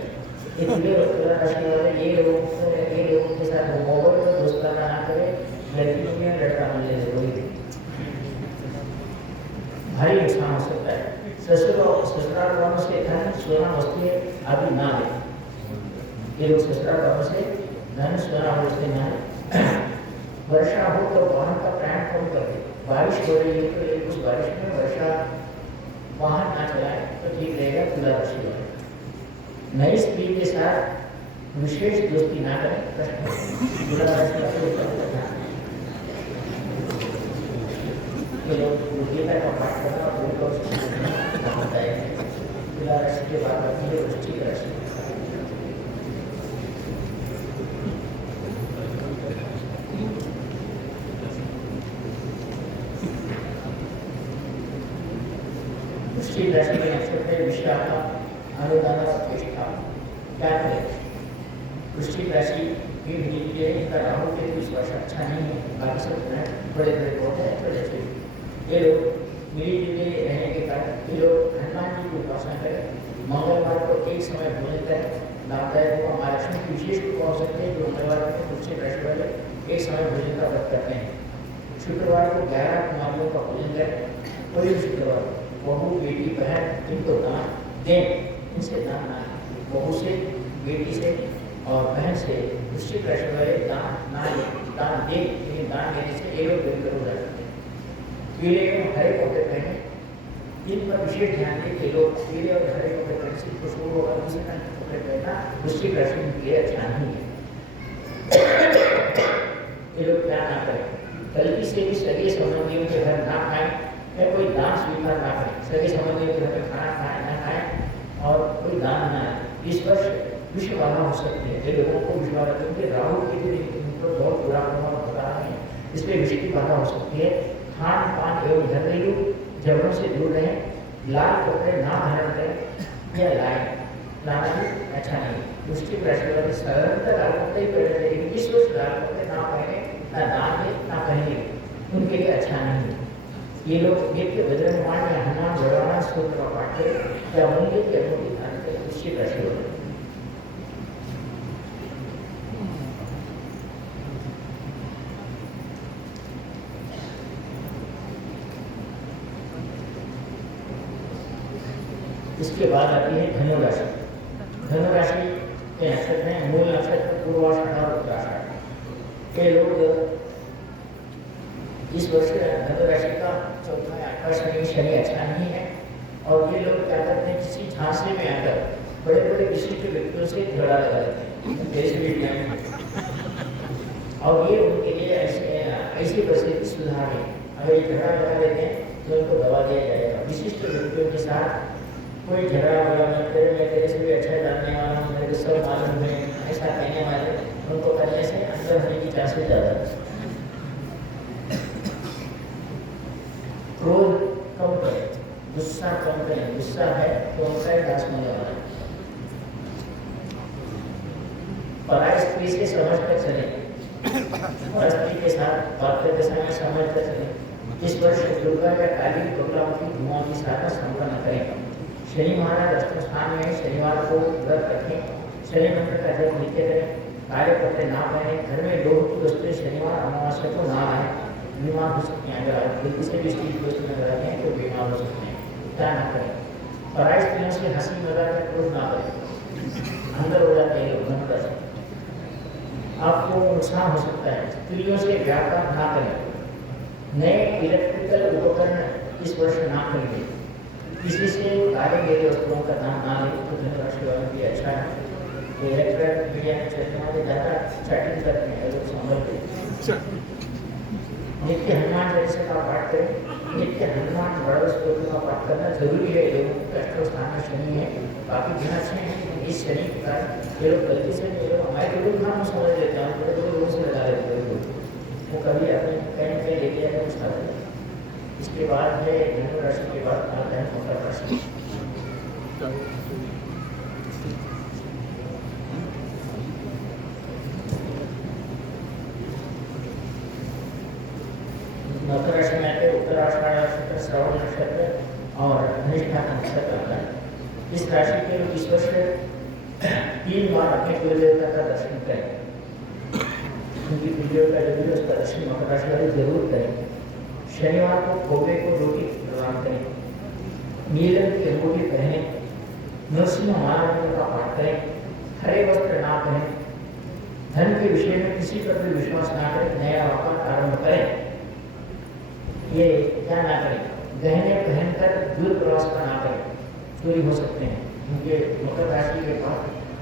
इसलिए तुला राशि वाले ये लोगों के साथ मोबाइल पर दोस्ताना ना करें। लड़की में लड़का मिलने जरूरी है, भारी नुकसान हो सकता है। ससुराल वालों से धन सोना वस्तुएं आदि ना लें। ये लोग ससुराल वालों से धन सोना वस्तुएं ना लें। वर्षा हो तो वाहन का प्रयाण कम कर दे। बारिश हो रही है तो उस बारिश में वर्षा वाहन ना चलाए तो ठीक रहेगा। तुला राशि वाले नई स्त्री के साथ विशेष दोस्ती ना करें। तुला राशि वाले गीता का पाठ करना होता है। तुला राशि के बाद आती है वृश्चिक राशि। वृश्चिक राशि के नक्षत्र विशाखा अनुराधा प्रतिष्ठा। क्या करें वृश्चिक राशि के लिए इनका राहु के इस वर्ष अच्छा नहीं है। बाकी सब बड़े बड़े होते हैं छोटे छोटे। ये लोग मिली जुली रहने के कारण ये लोग हनुमान जी की उपासना करें। मंगलवार को एक समय भोजन करें, लाभदायक होगा। महालक्ष्मी की विशेष रूप हो सकते हैं जो मंगलवार को वृश्चिक राशि वाले एक समय भोजन का व्रत करते हैं। शुक्रवार को 11 कुमारियों का भोजन करें। कोई भी शुक्रवार बहू बेटी बहन इनको दान दें, इनसे दान ना बहू से बेटी से और बहन से वृश्चिक राशि वाले दान ना लें, दान दें। लेकिन दान देने से ये लोग बेहतर हो जाते हैं। पीले एवं हरे कपड़े पहने, इन पर विशेष ध्यान दें कि लोग पीले और हरे कपड़े पहने से खुशबू होगा। दूसरे रंग के कपड़े पहनना वृश्चिक राशि के लिए अच्छा नहीं है। ये लोग क्या ना करें, गलती से भी सगे संबंधियों के घर ना खाएं या कोई दान स्वीकार ना करें। सगे संबंधियों के घर में खाना खाएं ना खाएं और कोई दान ना आए। इस वर्ष विषय बाधा हो सकती है। जो लोगों को विषय बाधा क्योंकि राहु के दिन बहुत बुरा प्रभाव होता है, इसलिए विषय की बाधा हो सकती है। खान पान एवं घरेलू झगड़ों से दूर रहें। लाल कपड़े ना धारण करें या लाना भी अच्छा नहीं। वृश्चिक राशि वाले साधारणतः लाल कपड़े ही पहने चाहिए। इस वर्ष लाल कपड़े ना पहने, ना दान दे, ना पहने, उनके लिए अच्छा नहीं है। ये लोग नित्य बजरंगबाण या हनुमान भगवान स्तोत्र का पाठ करें या मंदिर की अनुभूति धारण करें। वृश्चिक राशि वाले इसके बाद आती है धनु राशि। धनु राशि के नक्षत्र हैं मूल नक्षत्र, पूर्वाषाढ़ और उत्तराषाढ़। ये लोग इस वर्ष धनु राशि का चौथा या 8वां शनि अच्छा नहीं है और ये लोग क्या करते हैं, किसी झांसे में आकर बड़े बड़े विशिष्ट व्यक्तियों से झगड़ा लगा देते हैं देश मीडिया में और ये उनके लिए ऐसी परिस्थिति सुधार है। अगर ये झगड़ा लगा देते हैं तो तो उनको दवा दिया जाएगा। विशिष्ट व्यक्तियों के साथ कोई झगड़ा वगड़ा मत करे, मैं तेरे से भी अच्छा जानने वाला हूँ, मेरे को सब मालूम है, ऐसा कहने वाले उनको करने से अंदर होने की चांसेस ज़्यादा है। क्रोध कम करें, गुस्सा कम करें, गुस्सा है तो उनका ही नाश होने वाला है। पराई स्त्री से समझ कर चले, और स्त्री के साथ बात करते समय समझ कर चले। इस वर्ष दुर्गा या काली दुर्गावती धुआं की साधना संपन्न करें। शनि महाराज अष्टम स्थान में शनिवार को व्रत रखें, शनि मंत्र का जप नित्य करें, काले कपड़े ना पहने, घर में लोह की वस्तुएं शनिवार अमावस्या को ना आए, बीमार हो सकते हैं। अगर आप गलती से भी स्त्री वस्तु में लगाते हैं तो बीमार हो सकते हैं, क्या ना करें। पराई स्त्रियों से हंसी मजाक या क्रोध ना करें, अंदर हो जाते हैं लोग, आपको नुकसान हो सकता है। स्त्रियों से व्यापार ना करें, नए इलेक्ट्रिकल उपकरण इस वर्ष ना खरीदें, किसी से काले मेरे वस्तुओं का नाम ना ले तो धनराशि वालों की अच्छा है। इलेक्ट्रिक मीडिया में चलने वाले ज़्यादा चैटिंग करते हैं लोग, संभल नित्य हनुमान चालीसा का पाठ करें, नित्य हनुमान बड़ा स्तोत्र का पाठ करना जरूरी है। लोगों के अष्टम स्थान में शनि है, बाकी दिन अच्छे हैं, इस शनि के कारण ये लोग गलती से ये लोग हमारे गुरु नाम समझ लेते हैं, बड़े बड़े लोगों से लगा लेते हैं, वो कभी अपने कहीं पे लेके आकर कुछ खाते हैं। इसके बाद है धनु राशि के बाद आता है मकर राशि। मकर राशि में आते उत्तराषाढ़ नक्षत्र, श्रवण नक्षत्र और धनिष्ठा नक्षत्र आता है। इस राशि के लोग इस वर्ष 3 बार अपने कुल देवता का दर्शन करें, उनकी कुल देवता जो भी उसका दर्शन मकर राशि वाले जरूर करें। शनिवार को खोबे को रोटी प्रदान करें, नीलम की अंगूठी पहने, नरसिंह महाराज का पाठ करें, हरे वस्त्र ना पहने, धन के विषय में किसी पर भी विश्वास ना करें, नया व्यापार आरंभ करें, ये क्या ना करें, गहने पहनकर दूर प्रवास का ना करें, चोरी हो सकते हैं। क्योंकि मकर राशि के पास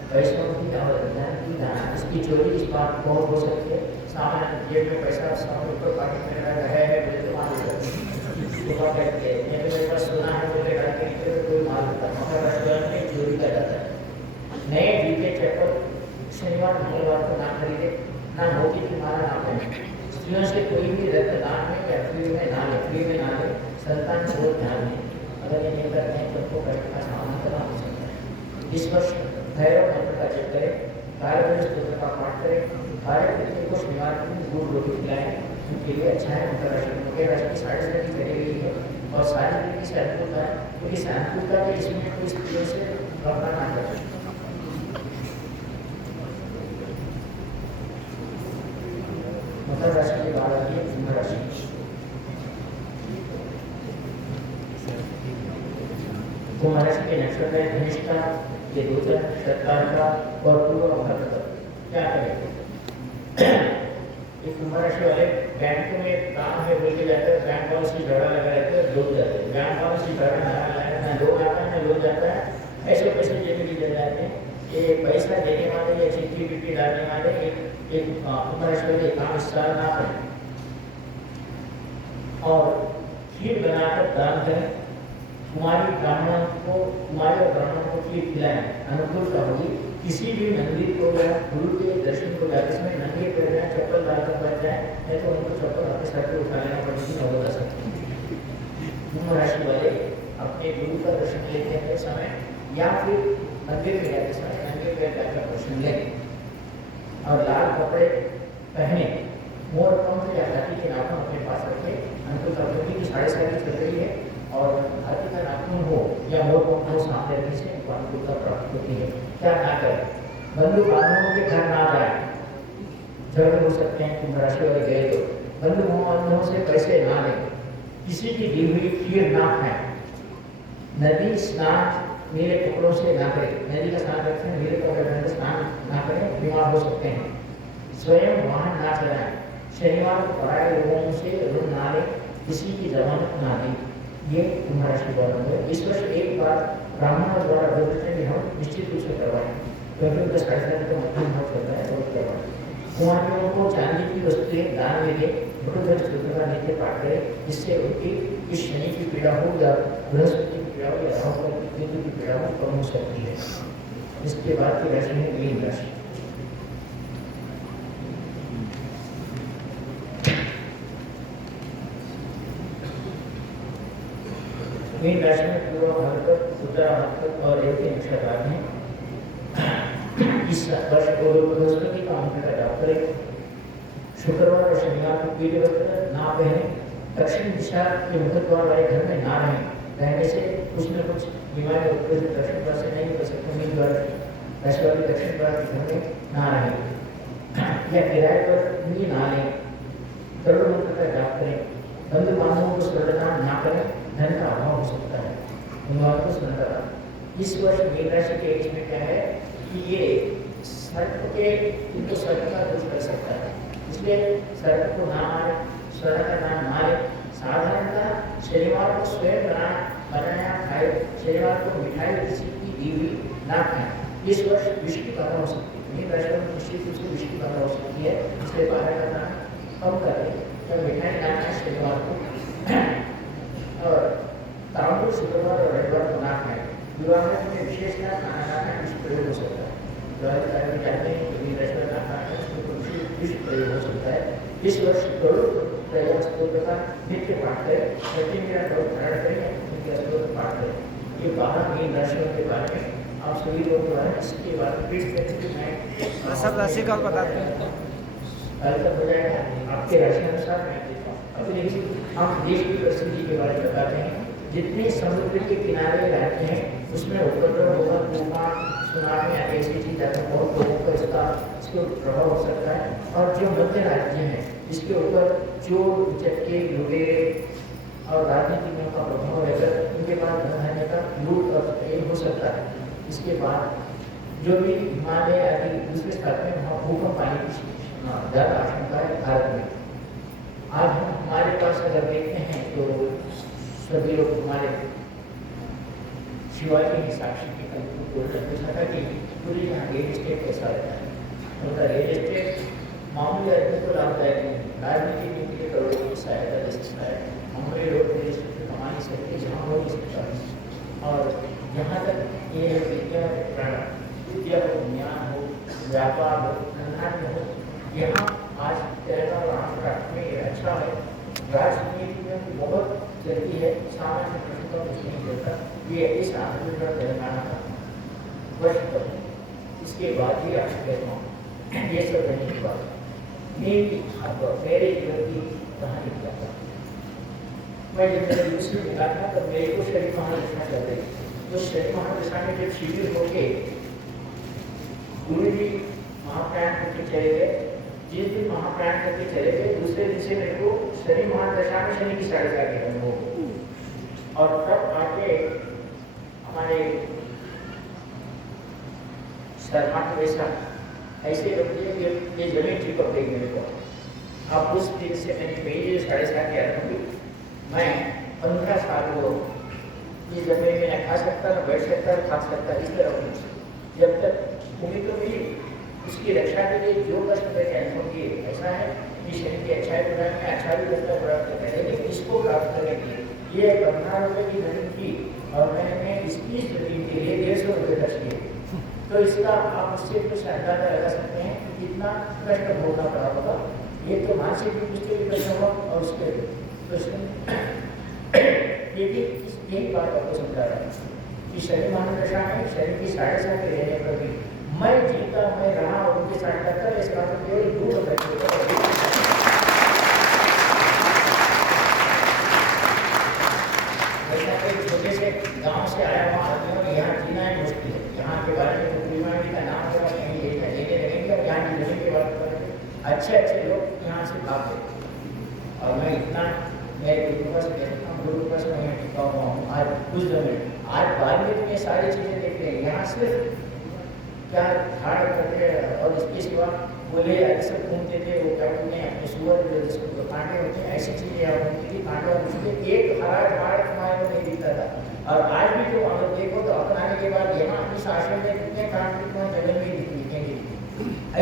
पैसों की और धन की दान इसकी चोरी इस बात बहुत हो सकती है। सामान्य जेब में पैसा सामने ऊपर पाकिट में रहा है बोले तो मान लेते हैं, मेरे पास सोना है बोले रखते हैं तो कोई माल होता है। मकर राशि में चोरी का जाता है। नए जूते चप्पल शनिवार मंगलवार को ना खरीदे, ना मोती की माला ना पहने। स्त्रियों से कोई भी रक्तदान में या फ्री में ना ले, संतान को ध्यान दें। अगर ये नहीं करते हैं तो उनको कष्ट का सामना करना हो सकता है। इस वर्ष भैरव मंत्र का जप करें, कारगिल स्तोत्र का पाठ करें, भारत व्यक्ति को शनिवार को गुड़ रोटी खिलाएं, उनके लिए अच्छा है। मकर राशि की 7.5 करी गई है और सारी तरीके से अनुकूलता है, क्योंकि अनुकूलता के इसमें कोई स्त्रियों से कपड़ा ना करें। मकर राशि के बाद आती है कुंभ राशि। कुंभ राशि के नक्षत्र है धनिष्ठा, ये दूसरा शतकारका और पूर्व भाद्रपद। क्या करें? ये कुंभ राशि वाले बैंक में काम है बोल के जाते हैं, बैंक वालों से झगड़ा लगा रहते हैं, लोग जाते हैं, बैंक वालों से झगड़ा लगा ना लोग आता है ना लोग जाता है, ऐसे पैसे जेब में ले जाते हैं। ये पैसा देने वाले या चिट्ठी बिट्ठी डालने वाले एक कुंभ राशि वाले काम इस साल ना करें और खीर बनाकर दान करें। कुमारी और ब्राह्मणों को खीर खिलाएं, अनुकूलता होगी। किसी भी मंदिर को या गुरु के दर्शन को जाते समय नंगे पैर जाए, चप्पल डालकर बैठ जाए, नहीं तो उनको चप्पल अपने सर पे उठा लेना पड़ेगी, न हो सकती। कुंभ राशि वाले अपने गुरु का दर्शन लेते समय या फिर मंदिर में जाते समय नंगे पैर जाकर दर्शन लें और लाल कपड़े पहने, मोर पंख या हाथी के नाखून अपने पास रखें। अनुकूलता होगी कि 7.5 चल रही है और हाथी का नाखून हो या मोर पंख हो सामने रखने से अनुकूलता प्राप्त होती है। क्या ना करें? बंधु बांधवों के घर ना जाए, झगड़े हो सकते हैं। कुंभ राशि वाले गए तो बंधु बांधवों से पैसे ना लें, किसी की दी हुई खीर ना खाएं, नदी स्नान मेरे कपड़ों से ना करें, नदी का स्नान करते हैं मेरे कपड़े से स्नान ना करें, बीमार हो सकते हैं। स्वयं वाहन ना चलाएं, शनिवार को पराये लोगों से ऋण ना लें, किसी की जमानत ना दें। ये कुंभ राशि वालों को इस वर्ष एक बार ब्राह्मणों द्वारा ज्योतिष भी हम निश्चित रूप से करवाएं, क्योंकि उनका 7.5 तो मध्यम भाव चल रहा है और करवाएं। कुमारियों को चांदी की वस्तुएं दान में दें, बड़ोधर सूत्र का नित्य पाठ करें, जिससे उनकी इस शनि की पीड़ा हो या बृहस्पति की पीड़ा हो या राहु की केतु की पीड़ा हो कम हो सकती है। इसके बाद की राशि है मीन राशि। मीन राशि में पूर्व भाद्रपद, उत्तरा भाद्रपद और रेवती नक्षत्र हैं। इस वर्ष को बृहस्पति का अंक का जाप करें। शुक्रवार और शनिवार को पीले वस्त्र ना पहने। दक्षिण दिशा के मुख्य द्वार वाले घर में ना रहें। रहने से कुछ न कुछ बीमारी उत्पन्न दक्षिण द्वार से नहीं हो सकते। मीन द्वार राशि वाले दक्षिण द्वार के घर में ना रहें या किराए पर भी ना लें। गरुड़ मंत्र का जाप करें। बंधु बांधवों को स्वर्णदान ना करें, धन का अभाव हो सकता है। उन्माद को स्वर्णदान। इस वर्ष मीन राशि के इसमें क्या है कि ये सर्प के इनको सर्प का दोष कर सकता है, इसलिए सर्प को ना मारे, स्वर्ण का दान मारे। साधारणतः शनिवार को स्वयं बनाया खाए। शनिवार को मिठाई किसी की दी हुई ना खाएं। इस वर्ष विष की बाधा हो सकती है। मीन राशि में निश्चित रूप से विष की बाधा हो सकती है, इसलिए बाहर का दान कम करें या मिठाई ना खाएं शनिवार को। और तांबूल शुक्रवार और रविवार को ना खाएं। विवाह में विशेषता खाना खाना विष प्रयोग हो सकता है। विवाहित कार्य में जाते हैं तो मीन राशि में ना खाना उसमें विष प्रयोग हो सकता है। इस वर्ष गरुड़ प्रयास स्तोत्र का नित्य पाठ करें। प्रति मेरा गरुड़ धारण करें, नित्य स्तोत्र पाठ करें। ये 12 मीन राशियों के बारे में आप सभी लोग द्वारा इसके बाद मैं सब राशि का बता दें। कल तक हो जाएगा आपके राशि अनुसार। अपने हम देश की परिस्थिति के बारे में बताते हैं। जितने समुद्र के किनारे रहते हैं उसमें उपद्रव होगा, तूफान, सुनामी ऐसी चीज आते हैं। बहुत लोगों को इसके प्रभाव हो सकता है। और जो मध्य राज्य हैं इसके ऊपर चोर, चक्के, लुटेरे और राजनीतिज्ञों का प्रभाव रहकर उनके पास धन का लूट और हो सकता है। इसके बाद जो भी हिमालय आदि दूसरे स्थान में वहाँ भूकंप आने की ज़्यादा आशंका है भारत में। आज हम हमारे पास अगर देखते हैं तो सभी लोग हमारे शिवाजी की साक्षी की पूछा था कि पूरी यहाँ रियल एस्टेट कैसा रहता है। उनका रियल एस्टेट मामूली आदमी को लाभदायक नहीं, राजनीति नीति के करोड़ों की सहायता दे सकता है। हमारे लोग रियल एस्टेट में कमा नहीं सकते जहाँ हो नहीं सकता। और जहाँ तक ये विद्या हो, ज्ञान हो, व्यापार हो, धंधा हो, यहाँ आज तेलंगाना और आंध्र राष्ट्र में अच्छा है। राजनीति में बहुत चलती है, सामान्य प्रश्न का कुछ नहीं चलता। ये इस आंध्र का तेलंगाना का वर्ष पर इसके बाद ही आपको कहता हूँ ये सब रहने के बाद मेरे जीवन की कहानी क्या था। मैं जब मेरे दूसरी मिला था तब मेरे को शरीर महादशा चल रही थी। तो शरीर महादशा में जब शिविर होके गुरु जी महाप्राण करके चले गए। जिस दिन महाप्राण करके चले गए दूसरे दिन से मेरे को शनि महादशा में शनि की साढ़े का अनुभव। और तब आके हमारे शर्मा वैसा ऐसे लगते हैं कि ये जमीन चिपक गई मेरे को। अब उस दिन से मैंने पहले 7.5 के अनुभव मैं 15 साल को ये जमीन में न खा सकता, न बैठ सकता, न खा सकता। इस तरह जब तक भूमि को मिली उसकी रक्षा के लिए जो कष्ट मैंने अनुभव किए ऐसा है कि शनि की अच्छाई बुराई में अच्छा भी लगता है, बुरा लगता है। लेकिन इसको प्राप्त करने के लिए ये 15 रुपये की जमीन की और मैंने इसकी जमीन के लिए 150 रुपये खर्च किए। तो इसका आप उससे कुछ अंदाजा लगा सकते हैं कि कितना कष्ट भोगना पड़ा होगा। ये तो मानसिक रूप से भी कष्ट होगा और उसके यही बात आपको समझा रहा है कि शनि महादशा में शनि की 7.5 के रहने पर भी मैं जीता, मैं रहा और उनके साथ टक्कर इस बात को केवल दूर करके छोटे से गांव से आया हुआ आदमियों ने यहाँ जीना है मुश्किल है। यहाँ के बारे में बीमारी का नाम होगा कहीं लेने लगेंगे और यहाँ की जमीन के बारे में अच्छे लोग यहाँ से भागते। और मैं इतना मेरे गुरु से कहता हूँ, गुरु से मैं टिका हुआ हूँ आज कुछ जमीन। आज बाद में ये सारी चीज़ें देखते हैं। यहाँ सिर्फ क्या झाड़ करके और इसके सिवा बोले ऐसे सब घूमते थे। वो क्या बोलते हैं अपने सुअर जिसको कांटे होते हैं ऐसी चीज़ें यहाँ घूमती थी। कांटे और उसके एक हरा झाड़ हमारे को नहीं दिखता था। और आज भी जो अगर देखो तो अपनाने के बाद यहाँ इस आश्रम में कितने कांटे जंगल में दिखेंगे।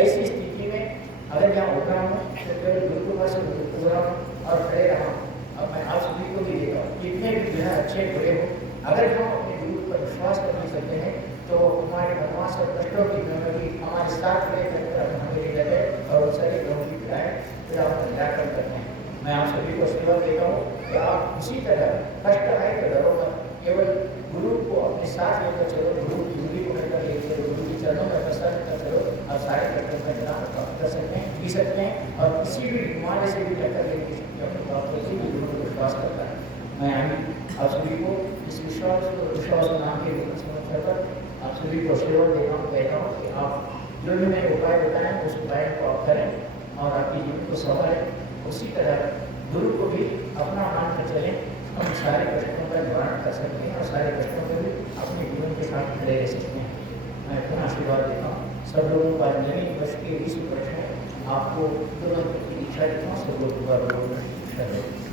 ऐसी स्थिति में अगर यहाँ उठ रहा हूँ तो केवल गुरु कृपा से उठ रहा हूँ और खड़े रहा हूँ। अब मैं आप सभी को भी देता हूँ कितने भी जो है अच्छे बुरे हो, अगर हम अपने गुरु पर विश्वास कर नहीं सकते हैं तो हमारे भगवान और कष्टों की मेमोरी हमारे साथ लेकर हमें ले जाते हैं और सारी ग्रहों की पीड़ाएं फिर आप निराकरण करते हैं। मैं आप सभी को सेवा देता हूँ कि आप उसी तरह कष्ट आए तो डरो मत, केवल गुरु को अपने साथ लेकर चलो, गुरु की उंगली पकड़कर लेकर चलो, गुरु के चरणों में प्रसन्न कर चलो, आप सारे कष्टों का निदान प्राप्त कर सकते हैं, पी सकते हैं और किसी भी हिमालय से भी टक्कर लेने की शक्ति अपने प्राप्त होती है, गुरु को विश्वास करता है। मैं आप सभी को इस विश्वास नाम के अवसर पर आप सभी को आशीर्वाद देता हूँ, कहता हूँ कि आप जो भी मैंने उपाय बताए उस उपाय को आप करें और आपके जीवन को संवारें। उसी तरह गुरु को भी अपना मान कर चलें, हम सारे कष्टों का निवारण कर सकते हैं और सारे कष्टों में भी अपने जीवन के साथ खड़े रह सकते हैं। मैं अपना आशीर्वाद देता हूँ सब लोगों का। नवीन वर्ष के 20 वर्ष में आपको तुरंत की इच्छा देता हूँ, सब लोग दोबारा इच्छा दें।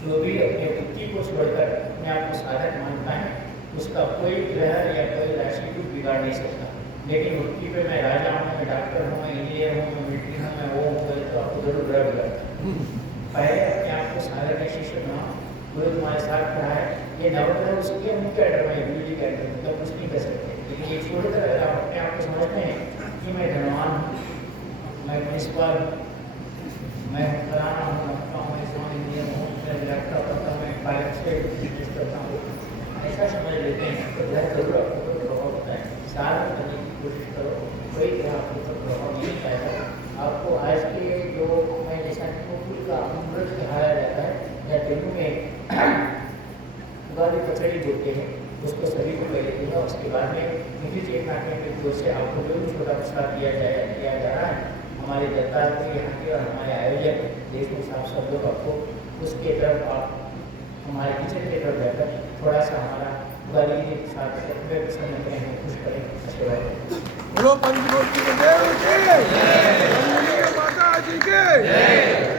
जो भी अपने बुद्धि को छोड़कर अपने आप को साधक मानता है उसका कोई ग्रह या कोई राशि को बिगाड़ नहीं सकता। लेकिन बुद्धि पे मैं राजा हूँ, मैं डॉक्टर हूँ, मैं इंजीनियर हूँ, मैं मिलिट्री हूँ, मैं वो हूँ, तो आपको जरूर ग्रह बिगाड़ता है। पहले अपने आप को साधक या शिष्य बनाओ, गुरु तुम्हारे साथ खड़ा है, ये नवग्रह उसके उनके ऑर्डर में गुरु जी के ऑर्डर में, तो कुछ नहीं कर सकते। लेकिन ये छोड़कर अगर आप अपने आप को समझते हैं कि मैं धनवान हूँ, मैं प्रिंसिपल, मैं फलाना हूँ, मैं इंजीनियर हूँ, मैं डॉक्टर करता हूँ, मैं पायलट से बिजनेस करता हूँ, ऐसा समझ लेते हैं तो ग्रह जरूर आपको तो प्रभाव होता है। सारा करने की कोशिश करो, कोई ग्रह आपको तो प्रभाव नहीं पाएगा। आपको आज के जो मैं जैसा फूल का अमृत कहाया जाता है या तेलुगु में उगाली कचड़ी बोलते हैं, उसको सभी को पहले दूंगा, उसके बाद में मुझे चेतना के ओर से आपको जो भी छोटा प्रसाद दिया जा रहा है हमारे जनता के यहाँ के और हमारे आयोजक देशमुख साहब सब लोग आपको उसके तरफ आप हमारे किचन के तरफ जाकर थोड़ा सा हमारा उगाली के साथ प्रसन्न करें, हम खुश करें, आशीर्वाद। बोलो पंचमूर्ति देव की जय, माता जी की जय।